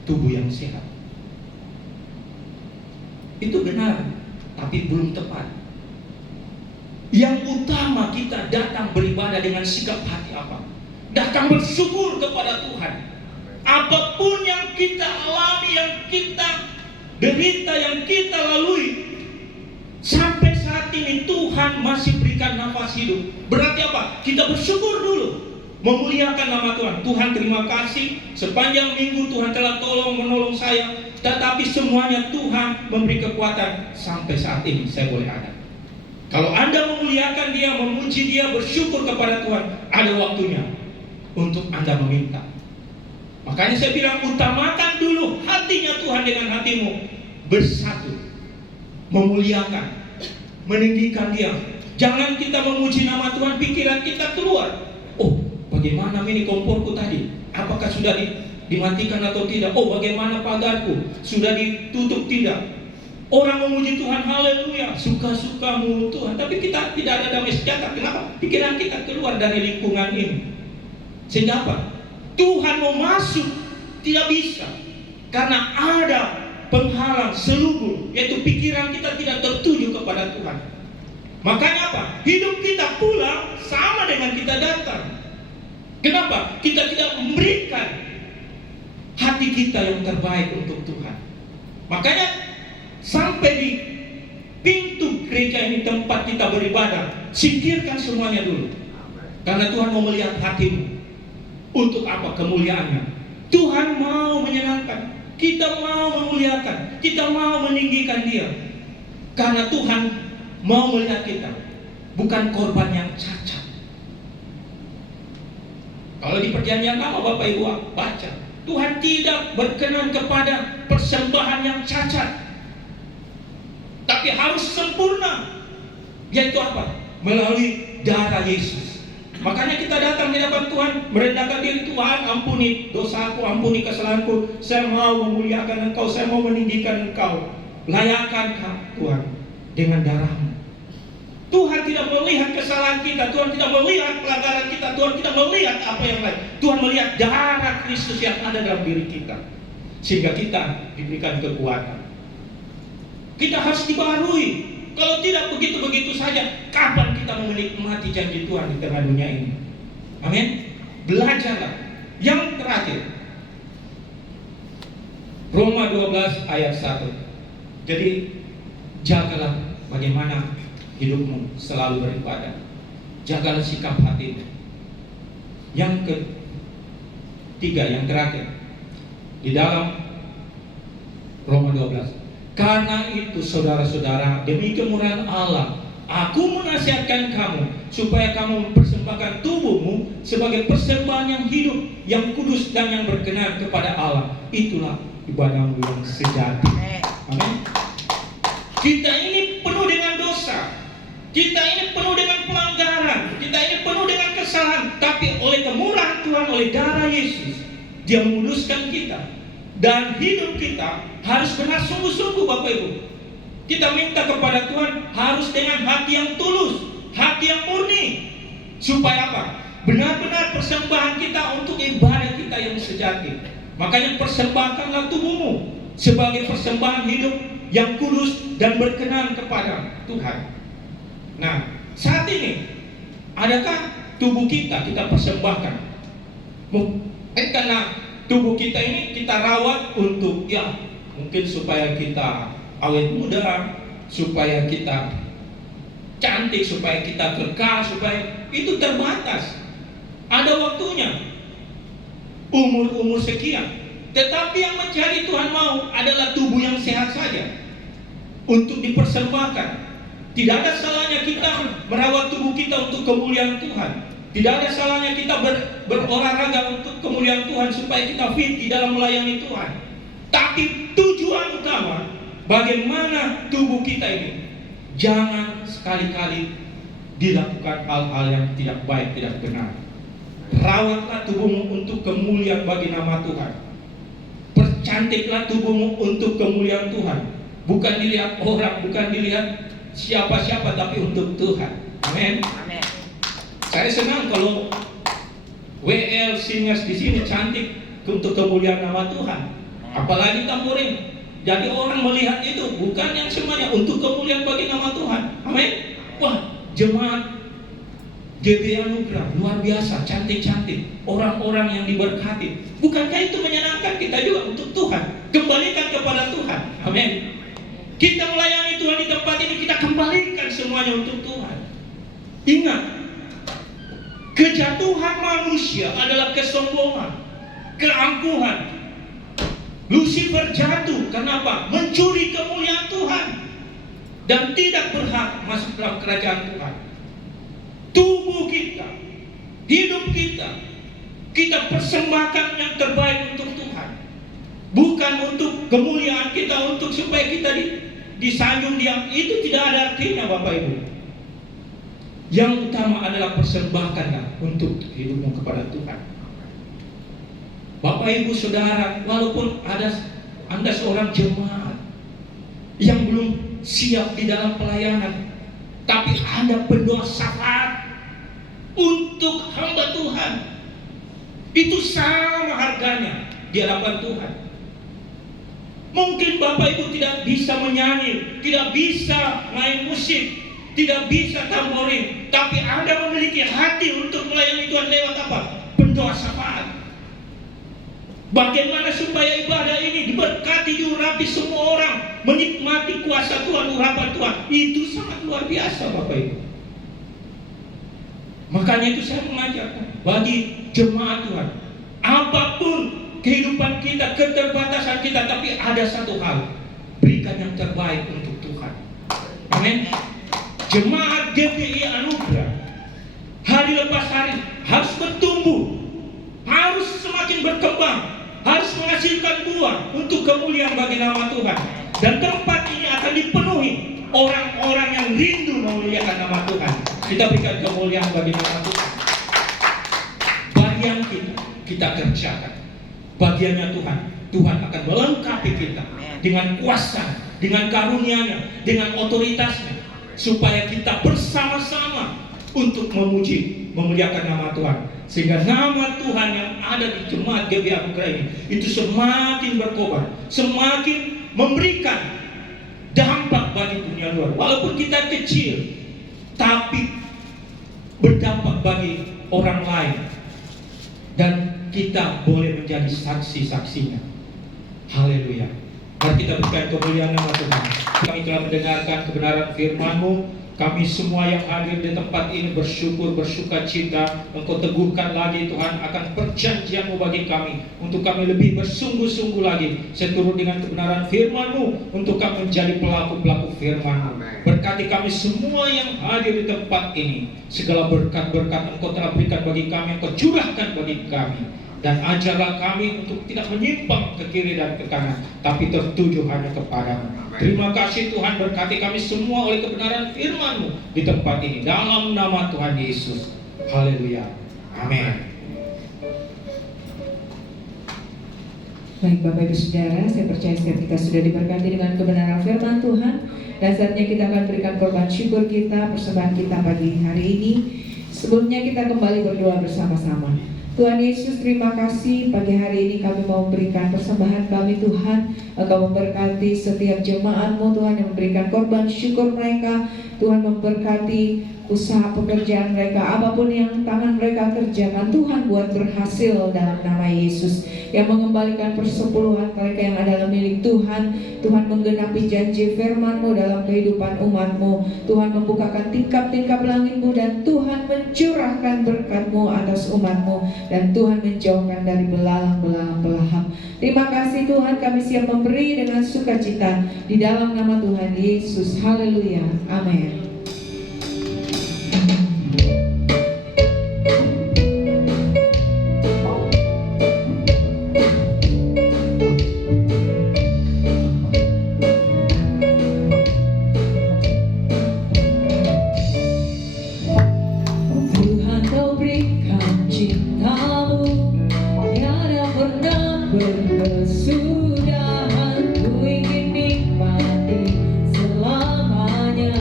tubuh yang sehat. Itu benar, tapi belum tepat. Yang utama kita datang beribadah dengan sikap hati apa? Datang bersyukur kepada Tuhan. Apapun yang kita alami, yang kita derita, yang kita lalui, sampai saat ini Tuhan masih berikan nafas hidup. Berarti apa? Kita bersyukur dulu, memuliakan nama Tuhan. Tuhan, terima kasih sepanjang minggu Tuhan telah menolong saya. Tetapi semuanya Tuhan memberi kekuatan sampai saat ini saya boleh ada. Kalau Anda memuliakan Dia, memuji Dia, bersyukur kepada Tuhan, ada waktunya untuk Anda meminta. Makanya saya bilang, utamakan dulu hatinya Tuhan dengan hatimu, bersatu, memuliakan, meninggikan Dia. Jangan kita memuji nama Tuhan, pikiran kita keluar. Oh, bagaimana ini komporku tadi? Apakah sudah dimatikan atau tidak? Oh, bagaimana pagarku? Sudah ditutup tidak? Orang memuji Tuhan, haleluya, suka-sukamu Tuhan. Tapi kita tidak ada damai sejahtera. Kenapa? Pikiran kita keluar dari lingkungan ini. Sehingga apa? Tuhan mau masuk, tidak bisa. Karena ada penghalang selubung, yaitu pikiran kita tidak tertuju kepada Tuhan. Makanya apa? Hidup kita pula sama dengan kita datang. Kenapa? Kita tidak memberikan hati kita yang terbaik untuk Tuhan. Makanya sampai di pintu gereja ini, tempat kita beribadah, singkirkan semuanya dulu. Karena Tuhan mau melihat hatimu. Untuk apa? Kemuliaannya. Tuhan mau menyenangkan. Kita mau memuliakan, kita mau meninggikan Dia. Karena Tuhan mau melihat kita, bukan korban yang cacat. Kalau di Perjanjian Lama Bapak Ibu baca, Tuhan tidak berkenan kepada persembahan yang cacat, tapi harus sempurna. Yaitu apa? Melalui darah Yesus. Makanya kita datang di hadapan Tuhan, merendahkan diri. Tuhan, ampuni dosaku, ampuni kesalahanku. Saya mau memuliakan Engkau, saya mau meninggikan Engkau. Layakkan Tuhan dengan darah-Mu. Tuhan tidak melihat kesalahan kita, Tuhan tidak melihat pelanggaran kita, Tuhan tidak melihat apa yang lain. Tuhan melihat darah Kristus yang ada dalam diri kita, sehingga kita diberikan kekuatan. Kita harus dibaharui. Kalau tidak begitu-begitu saja, kapan kita menikmati janji Tuhan di tengah dunia ini? Amin. Belajarlah. Yang terakhir, Roma 12 ayat 1. Jadi jagalah bagaimana hidupmu selalu beribadah. Jagalah sikap hatimu. Yang ketiga, yang terakhir, di dalam Roma 12. Karena itu saudara-saudara, demi kemurahan Allah, aku menasihatkan kamu supaya kamu mempersembahkan tubuhmu sebagai persembahan yang hidup, yang kudus dan yang berkenan kepada Allah. Itulah ibadahmu yang sejati. Amin. Kita ini penuh dengan dosa. Kita ini penuh dengan pelanggaran, kita ini penuh dengan kesalahan. Tapi oleh kemurahan Tuhan, oleh darah Yesus, Dia menguduskan kita. Dan hidup kita harus benar sungguh-sungguh Bapak Ibu. Kita minta kepada Tuhan harus dengan hati yang tulus, hati yang murni. Supaya apa? Benar-benar persembahan kita untuk ibadah kita yang sejati. Makanya persembahkanlah tubuhmu sebagai persembahan hidup yang kudus dan berkenan kepada Tuhan. Nah, saat ini adakah tubuh kita persembahkan? Karena tubuh kita ini kita rawat untuk mungkin supaya kita awet muda, supaya kita cantik, supaya kita kekal, supaya itu terbatas. Ada waktunya, umur sekian. Tetapi yang menjadi Tuhan mau adalah tubuh yang sehat saja untuk dipersembahkan. Tidak ada salahnya kita merawat tubuh kita untuk kemuliaan Tuhan. Tidak ada salahnya kita berolahraga untuk kemuliaan Tuhan, supaya kita fit di dalam melayani Tuhan. Tapi tujuan utama, bagaimana tubuh kita ini jangan sekali-kali dilakukan hal-hal yang tidak baik, tidak benar. Rawatlah tubuhmu untuk kemuliaan bagi nama Tuhan. Percantiklah tubuhmu untuk kemuliaan Tuhan. Bukan dilihat orang, bukan dilihat siapa-siapa, tapi untuk Tuhan. Amin. Amin. Saya senang kalau WL singers di sini cantik untuk kemuliaan nama Tuhan. Apalagi tamborin. Jadi orang melihat itu bukan yang semuanya untuk kemuliaan bagi nama Tuhan. Amin. Wah, jemaat GB Anugerah luar biasa, cantik-cantik. Orang-orang yang diberkati. Bukankah itu menyenangkan kita juga untuk Tuhan? Kembalikan kepada Tuhan. Amin. Kita melayani Tuhan di tempat ini, kita kembalikan semuanya untuk Tuhan. Ingat, kejatuhan manusia adalah kesombongan, keangkuhan. Lucifer jatuh, kenapa? Mencuri kemuliaan Tuhan dan tidak berhak masuk dalam kerajaan Tuhan. Tubuh kita, hidup kita persembahkan yang terbaik untuk Tuhan. Bukan untuk kemuliaan kita, untuk supaya kita disanjung dia. Itu tidak ada artinya Bapak Ibu. Yang utama adalah persembahkanlah untuk hidupmu kepada Tuhan. Bapak Ibu Saudara, walaupun Anda seorang jemaat yang belum siap di dalam pelayanan, tapi Anda berdoa syafaat untuk hamba Tuhan, itu sama harganya di hadapan Tuhan. Mungkin Bapak Ibu tidak bisa menyanyi, tidak bisa main musik, tidak bisa tamborin, tapi Anda memiliki hati untuk melayani Tuhan lewat apa? Berdoa syafaat. Bagaimana supaya ibadah ini diberkati, diurapi semua orang, menikmati kuasa Tuhan, urapan Tuhan. Itu sangat luar biasa Bapak Ibu. Makanya itu saya mengajarkan bagi jemaat Tuhan, apapun kehidupan kita, keterbatasan kita, tapi ada satu hal, berikan yang terbaik untuk Tuhan. Amin. Jemaat GPI Anugerah hari lepas hari harus bertumbuh, harus semakin berkembang, harus menghasilkan buah untuk kemuliaan bagi nama Tuhan. Dan tempat ini akan dipenuhi orang-orang yang rindu memuliakan nama Tuhan. Kita berikan kemuliaan bagi nama Tuhan. Bagian kita kerjakan. Bagiannya Tuhan. Tuhan akan melengkapi kita dengan kuasa, dengan karunia-Nya, dengan otoritasnya, supaya kita bersama-sama untuk memuji, memuliakan nama Tuhan. Sehingga nama Tuhan yang ada di jemaat GBI Anugerah ini itu semakin berkobar, semakin memberikan dampak bagi dunia luar. Walaupun kita kecil, tapi berdampak bagi orang lain, dan kita boleh menjadi saksi-saksinya. Haleluya. Mari kita berikan kemuliaan nama Tuhan. Kami telah mendengarkan kebenaran firman-Mu. Kami semua yang hadir di tempat ini bersyukur, bersuka cita. Engkau teguhkan lagi Tuhan akan perjanjian-Mu bagi kami, untuk kami lebih bersungguh-sungguh lagi seturut dengan kebenaran firman-Mu, untuk kami menjadi pelaku-pelaku firman-Mu. Berkati kami semua yang hadir di tempat ini. Segala berkat-berkat Engkau telah berikan bagi kami, Engkau curahkan bagi kami. Dan ajarlah kami untuk tidak menyimpang ke kiri dan ke kanan, tapi tertuju hanya kepadamu. Terima kasih Tuhan, berkati kami semua oleh kebenaran firman-Mu di tempat ini, dalam nama Tuhan Yesus. Haleluya. Amin. Baik Bapak Ibu Saudara, saya percaya setiap kita sudah diberkati dengan kebenaran firman Tuhan. Dan saatnya kita akan berikan korban syukur kita, persembahan kita pagi hari ini. Sebelumnya kita kembali berdoa bersama-sama. Tuhan Yesus, terima kasih pagi hari ini kami mau memberikan persembahan kami Tuhan. Engkau memberkati setiap jemaat-Mu Tuhan, yang memberikan korban syukur mereka. Tuhan memberkati usaha pekerjaan mereka, apapun yang tangan mereka kerjakan, Tuhan buat berhasil dalam nama Yesus. Yang mengembalikan persepuluhan mereka yang adalah milik Tuhan. Tuhan menggenapi janji firman-Mu dalam kehidupan umat-Mu. Tuhan membukakan tingkap-tingkap langit-Mu, dan Tuhan mencurahkan berkat-Mu atas umat-Mu. Dan Tuhan menjauhkan dari belalang-belalang pelahap. Terima kasih Tuhan, kami siap memberi dengan sukacita di dalam nama Tuhan Yesus. Haleluya. Amin. Berkesudahan, ku ingin nikmati selamanya.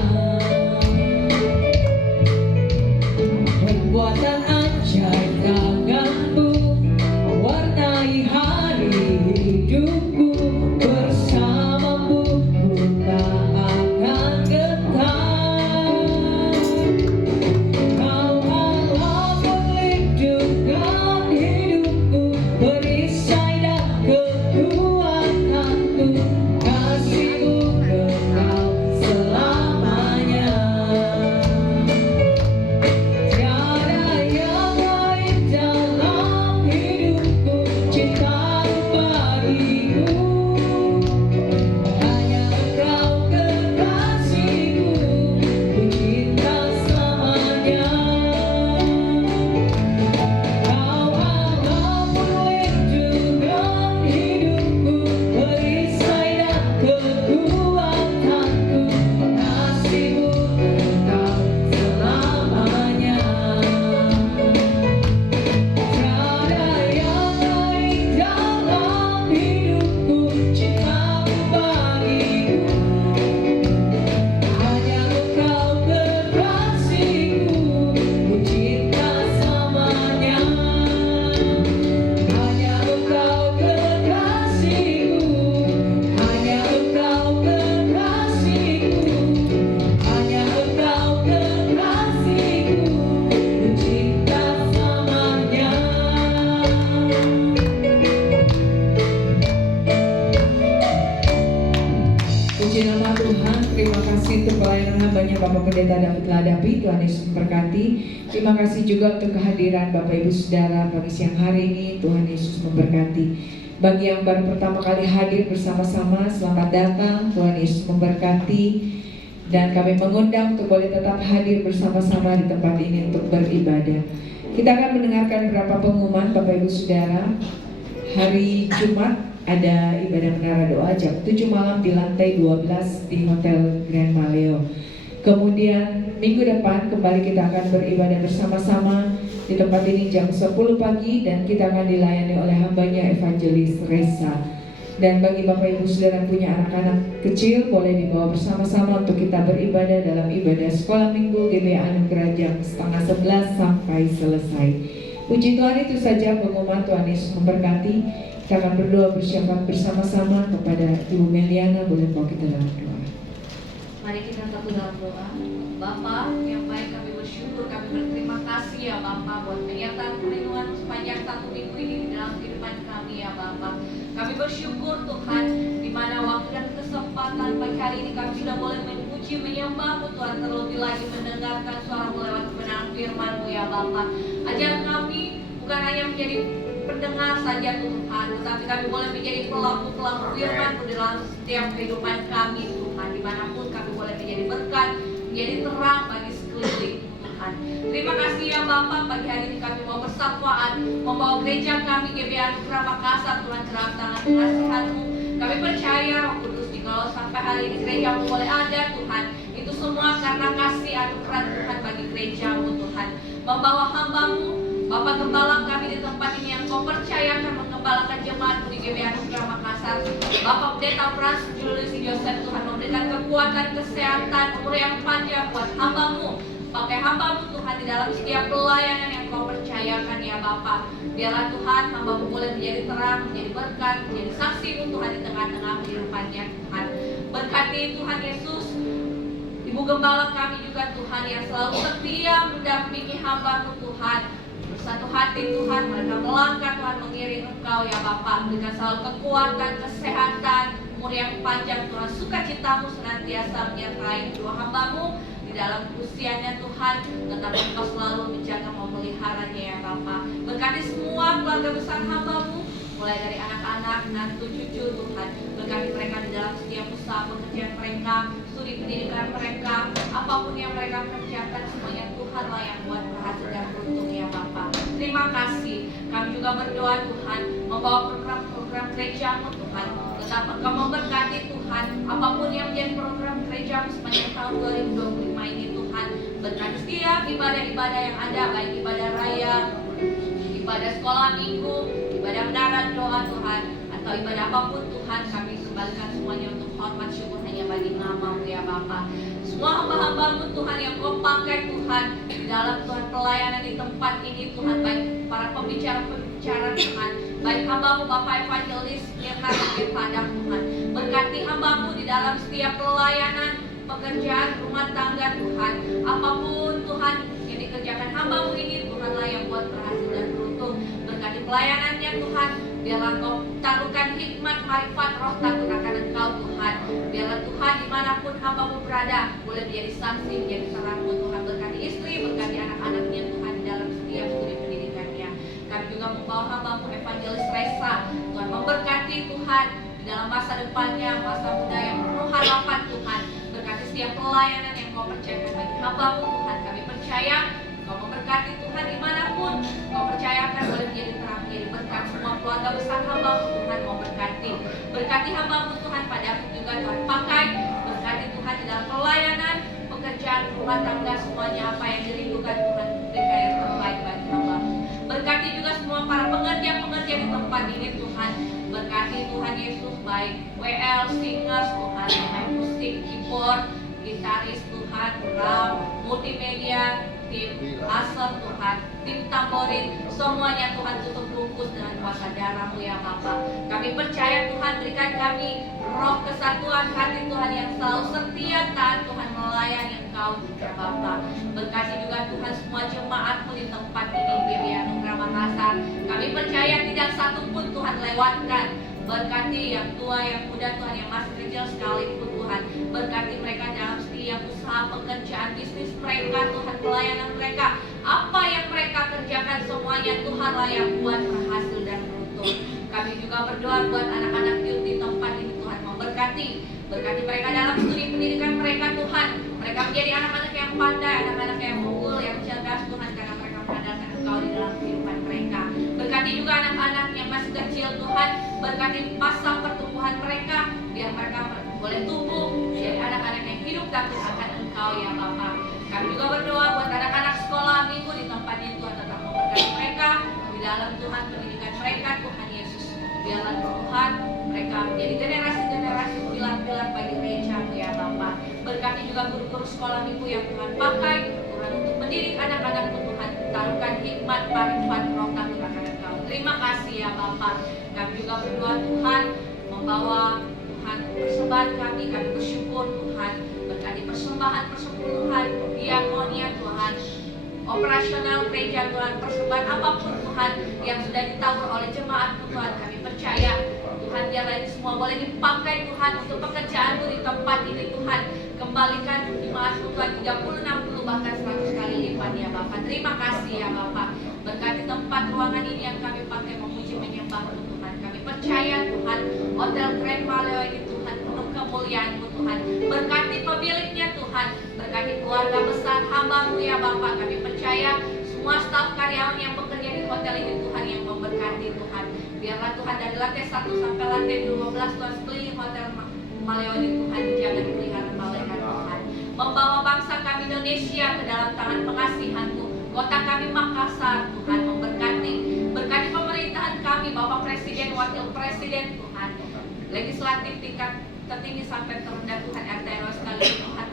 Bapak Pendeta David Ladapi, Tuhan Yesus memberkati. Terima kasih juga untuk kehadiran Bapak Ibu Saudara pada siang hari ini, Tuhan Yesus memberkati. Bagi yang baru pertama kali hadir bersama-sama, selamat datang, Tuhan Yesus memberkati. Dan kami mengundang untuk boleh tetap hadir bersama-sama di tempat ini untuk beribadah. Kita akan mendengarkan beberapa pengumuman Bapak Ibu Saudara. Hari Jumat ada ibadah menara doa jam 7 malam di lantai 12 di Hotel Grand Maleo. Kemudian minggu depan kembali kita akan beribadah bersama-sama di tempat ini jam 10 pagi dan kita akan dilayani oleh hambanya Evangelis Reza. Dan bagi Bapak Ibu Saudara yang punya anak-anak kecil, boleh dibawa bersama-sama untuk kita beribadah dalam ibadah sekolah minggu GBA Anugerah jam 10:30 sampai selesai. Puji Tuhan, itu saja pengumuman. Tuhan Yesus memberkati. Kita akan berdoa bersyafaat bersama-sama kepada Ibu Meliana. Boleh bawa kita dalam doa. Mari kita satu dalam doa. Bapa yang baik, kami bersyukur, kami berterima kasih ya Bapa buat penyertaan perlindungan sepanjang satu minggu ini di dalam kehidupan kami ya Bapa. Kami bersyukur Tuhan, di mana waktu dan kesempatan pagi hari ini kami sudah boleh memuji menyembah-Mu Tuhan, terlebih lagi mendengarkan suara-Mu lewat kebenaran firman-Mu ya Bapa. Ajar kami bukan hanya menjadi pendengar saja Tuhan, tetapi kami boleh menjadi pelaku-pelaku firman-Mu dalam setiap kehidupan kami Tuhan. Dimanapun kami boleh menjadi berkat, menjadi terang bagi sekeliling Tuhan. Terima kasih ya Bapak, pagi hari ini kami mau bersapaan, membawa gereja kami GBA Anugerah Makassar Tuhan ke dalam tangan nasihat-Mu. Kami percaya Roh Kudus, jikalau sampai hari ini gereja-Mu boleh ada Tuhan, itu semua karena kasih anugerah Tuhan bagi gereja-Mu Tuhan. Membawa hamba-Mu, Bapak Gembala kami di tempat ini yang Kau percayakan menggembalakan jemaat-Mu di GBA Anugerah Makassar. Bapak Pendeta Frans Julius Joseph Tuhan memberikan kekuatan, kesehatan, umur yang panjang buat hamba-Mu. Pakai hamba-Mu Tuhan di dalam setiap pelayanan yang Kau percayakan ya Bapak. Biarlah Tuhan hamba-Mu boleh menjadi terang, menjadi berkat, menjadi saksi-Mu Tuhan di tengah-tengah kehidupannya Tuhan. Berkati Tuhan Yesus, Ibu Gembala kami juga Tuhan yang selalu setia mendampingi hamba-Mu Tuhan. Bersatu hati Tuhan, mereka melangkah Tuhan mengiring Engkau ya Bapak. Berikan selalu kekuatan, kesehatan, umur yang panjang Tuhan. Sukacita-Mu senantiasa menyertai kedua hamba-Mu di dalam usianya Tuhan. Tetapi Engkau selalu menjaga memeliharanya ya Bapak. Berkati semua keluarga besar hamba-Mu, mulai dari anak-anak, menantu, cucu Tuhan. Berkati mereka di dalam setiap usaha pekerjaan mereka, studi pendidikan mereka, apapun yang mereka kerjakan, semuanya Tuhanlah yang buat berhasil dan beruntung ya Bapak. Terima kasih. Kami juga berdoa Tuhan, membawa program-program gereja-Mu Tuhan. Tetap Engkau memberkati Tuhan, apapun yang menjadi program gereja-Mu sepanjang tahun 2025 ini Tuhan. Berkati setiap ibadah-ibadah yang ada, baik ibadah raya, ibadah sekolah minggu, ibadah menara doa Tuhan, atau ibadah apapun Tuhan, kami kembalikan semuanya untuk hormat syukur hanya bagi nama-Mu ya Bapa. Semua hamba-hamba-Mu Tuhan yang Kau pakai Tuhan di dalam Tuhan pelayanan di tempat ini Tuhan, baik para pembicara-pembicara Tuhan, baik hamba-Mu Bapak Evangelis Mirna dan Padang Tuhan. Berkati hamba-Mu di dalam setiap pelayanan, pekerjaan, rumah tangga Tuhan, apapun Tuhan yang dikerjakan hamba-Mu ini Tuhanlah yang buat berhasil dan beruntung. Berkati pelayanannya Tuhan, biarlah Kau taruhkan hikmat, marifat, roh takut akan Engkau Tuhan. Biarlah Tuhan dimanapun hamba-Mu berada boleh menjadi saksi, menjadi terang-Mu Tuhan. Berkati istri, berkati anak-anaknya Tuhan di dalam setiap studi pendidikannya. Kami juga membawa hamba-Mu Evangelis Reza Tuhan, memberkati Tuhan di dalam masa depannya, masa muda yang penuh harapan Tuhan. Berkati setiap pelayanan yang Kau percayakan bagi hamba-Mu Tuhan. Kami percaya Kau memberkati Tuhan dimanapun Kau percayakan boleh menjadi terang, menjadi berkat. Semua keluarga besar hamba-Mu Tuhan mau berkati. Berkati hamba-Mu Tuhan, pada juga Tuhan pakai. Berkati Tuhan di dalam pelayanan, pekerjaan, rumah tangga, semuanya apa yang dirindukan Tuhan, berikan yang terbaik bagi hamba-Mu. Berkati juga semua para pengerja-pengerja di tempat ini Tuhan. Berkati Tuhan Yesus, baik WL, singers Tuhan, main musik, keyboard, gitaris Tuhan, drum, multimedia, tim asal Tuhan, tim tamborin, semuanya Tuhan tutup bungkus dengan kuasa darah-Mu ya Bapa. Kami percaya Tuhan, berikan kami roh kesatuan hati Tuhan yang selalu setia taat Tuhan melayani Engkau ya Bapa. Berkati juga Tuhan semua jemaat-Mu di tempat ini GBA Anugerah Makassar. Kami percaya tidak satu pun Tuhan lewatkan. Berkati yang tua, yang muda Tuhan, yang masih kecil sekalipun Tuhan. Berkati mereka dalam setiap setiap usaha pekerjaan bisnis mereka, Tuhan, pelayanan mereka, apa yang mereka kerjakan semuanya Tuhanlah yang buat berhasil dan beruntung. Kami juga berdoa buat anak-anak youth di tempat ini, Tuhan, memberkati mereka dalam studi pendidikan mereka, Tuhan. Mereka menjadi anak-anak yang pandai, anak-anak yang unggul, yang cerdas, Tuhan, karena mereka mengandalkan Engkau di dalam kehidupan mereka. Berkati juga anak-anak yang masih kecil, Tuhan. Berkati masa pertumbuhan mereka, biar mereka boleh tumbuh menjadi anak-anak yang hidup takut akan Engkau, ya Bapa. Kami juga berdoa buat anak-anak sekolah minggu di tempatnya, Tuhan, tetap memberkati mereka di dalam Tuhan pendidikan mereka, Tuhan Yesus. Biarlah Tuhan mereka menjadi generasi-generasi pilar-pilar bagi gereja-Mu, ya Bapa. Berkati juga guru-guru sekolah minggu yang Tuhan pakai, Tuhan, untuk mendidik anak-anak-Mu, Tuhan. Taruhkan hikmat, marifat, roh takut akan Engkau. Terima kasih, ya Bapa. Kami juga berdoa, Tuhan, membawa Tuhan persembahan kami bersyukur, Tuhan. Berkati persembahan persepuluhan, diakonia, Tuhan, operasional gereja, Tuhan, persembahan apapun, Tuhan, yang sudah ditabur oleh jemaat, Tuhan. Kami percaya, Tuhan, biarlah ini semua boleh dipakai, Tuhan, untuk pekerjaan-Mu di tempat ini, Tuhan. Kembalikan jemaat-Mu, Tuhan, 30, 60, bahkan 100 kali lipat, ya Bapa. Terima kasih, ya Bapa. Berkati tempat ruangan ini yang kami pakai memuji menyembah-Mu, Tuhan. Kami percaya, Tuhan, Hotel Grand Maleo ini, Tuhan, penuh kemuliaan-Mu, Tuhan. Berkati pemiliknya, Tuhan. Berkati keluarga besar hamba-Mu, ya Bapa. Kami percaya semua staf karyawan yang bekerja di hotel ini, Tuhan, yang memberkati, Tuhan. Biarlah, Tuhan, dari lantai 1 sampai lantai 12, Tuhan, sekeliling Hotel Maleo ini, Tuhan, dijaga dipelihara malaikat, Tuhan. Membawa bangsa kami Indonesia ke dalam tangan pengasihan-Mu. Kota kami Makassar, Tuhan, memberkati. Berkati pemerintahan kami, Bapak Presiden, Wakil Presiden, Tuhan. Legislatif tingkat tertinggi sampai terendah, Tuhan, RT RW sekalian, Tuhan,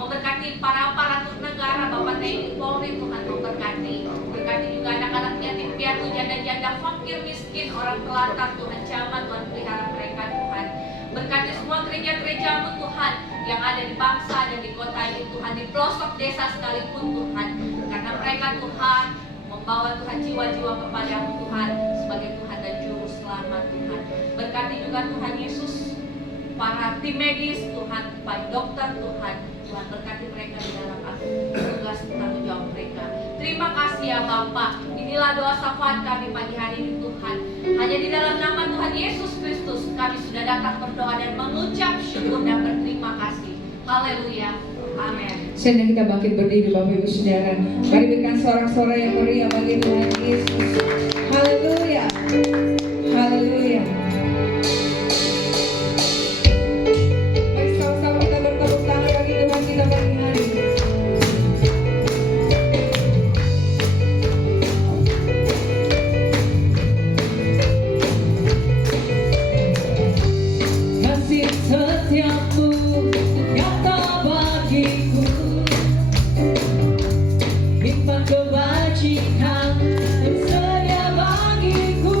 memberkati para aparatur negara, Bapak TNI Polri, Tuhan, memberkati. Berkati juga anak-anak yatim piatu, janda-janda, fakir, miskin, orang telantar, Tuhan, jamah, Tuhan, pelihara mereka, Tuhan. Berkati semua gereja-gereja-Mu, Tuhan, yang ada di bangsa dan di kota ini, Tuhan, di pelosok desa sekalipun, Tuhan, karena mereka, Tuhan, membawa, Tuhan, jiwa-jiwa kepada-Mu, Tuhan, sebagai Tuhan dan Juru Selamat, Tuhan. Berkati juga, Tuhan Yesus, para tim medis, Tuhan, para dokter, Tuhan, berkati mereka di dalam tugas tanggung jawab mereka. Terima kasih, ya Bapa. Inilah doa syafaat kami pagi hari ini, Tuhan. Hanya di dalam nama Tuhan Yesus Kristus kami sudah datang berdoa dan mengucap syukur dan berterima kasih. Haleluya. Amin. Sedang kita bangkit berdiri, Bapak Ibu Saudara. Mari berikan sorak-sorai yang meriah bagi Tuhan Yesus. Haleluya. Haleluya. Mari sama-sama kita bertepuk tangan bagi Tuhan kita pagi hari. Kasih setiamu nyata bagiku, hikmat kebajikan yang sedia bagiku.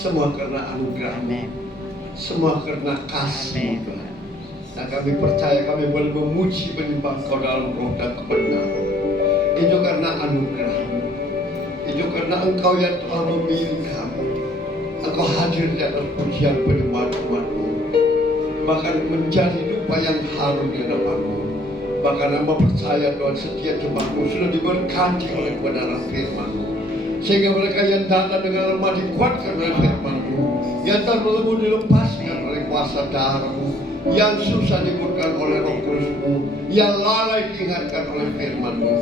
Semua karena anugerah-Mu, semua karena kasih-Mu Tuhan. Dan kami percaya kami boleh memuji menyembah Engkau dalam roh dan kebenaran. Itu karena anugerah-Mu, itu karena Engkau yang telah memilih kami. Engkau hadir di atas pujian penyembahan umat-Mu, bahkan menjadi dupa yang harum di hadapan-Mu. Bahkan hamba percaya Tuhan setiap jemaat-Mu sudah diberkati oleh kebenaran firman-Mu, sehingga mereka yang datang dengan lemah dikuatkan oleh firman-Mu, yang terlebih dilepaskan oleh kuasa darah-Mu, yang susah dibuatkan oleh Roh Kudus-Mu, yang lalai diingatkan oleh firman-Mu.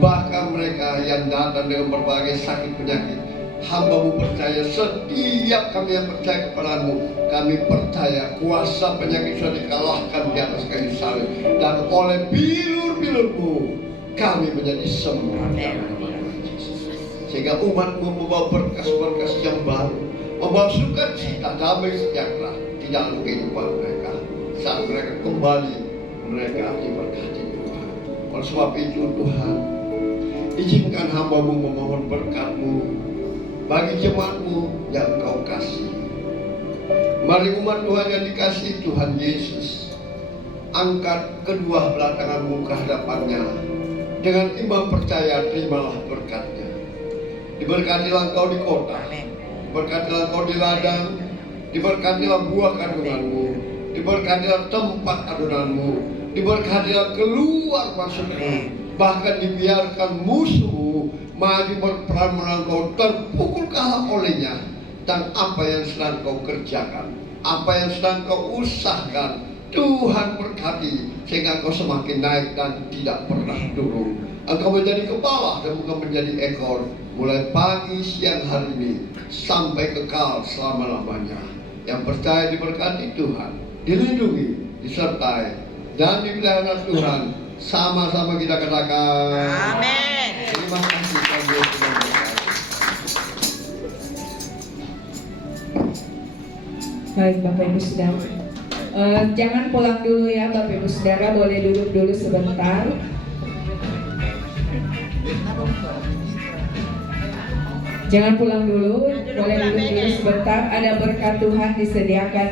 Bahkan mereka yang datang dengan berbagai sakit penyakit, hamba-Mu percaya setiap kami yang percaya kepada-Mu, kami percaya kuasa penyakit sudah dikalahkan di atas kayu salib, dan oleh bilur-bilur-Mu kami menjadi sembuh. Sehingga umat-Mu membawa berkas-berkas yang baru, membawa sukacita, damai sejahtera di dalam kehidupan mereka. Saat mereka kembali, mereka diberkati Tuhan. Oleh sebab itu Tuhan, izinkan hamba-Mu memohon berkat-Mu bagi jemaat-Mu yang Engkau kasih. Mari umat Tuhan yang dikasihi Tuhan Yesus, angkat kedua belah tangan-Mu ke hadapannya. Dengan iman percaya, terimalah berkat-Nya. Diberkatilah Engkau di kota, diberkatilah Engkau di ladang, diberkatilah buah kandungan-Mu, diberkatilah tempat adonan-Mu, diberkatilah keluar masuk-Mu, bahkan dibiarkan musuh maju berperang melawan Kau, terpukul kalah olehnya. Dan apa yang sedang Kau kerjakan, apa yang sedang Kau usahakan, Tuhan berkati sehingga Kau semakin naik dan tidak pernah turun. Engkau menjadi kepala dan bukan menjadi ekor, mulai pagi siang hari ini sampai kekal selama-lamanya. Yang percaya diberkati Tuhan, dilindungi, disertai, dan dipelihara Tuhan. Sama-sama kita katakan amin. Terima kasih Tuhan Yesus. Baik Bapak Ibu Saudara, jangan pulang dulu ya Bapak Ibu Saudara, boleh duduk dulu sebentar. Jangan pulang dulu, boleh duduk dulu sebentar. Ada berkat Tuhan disediakan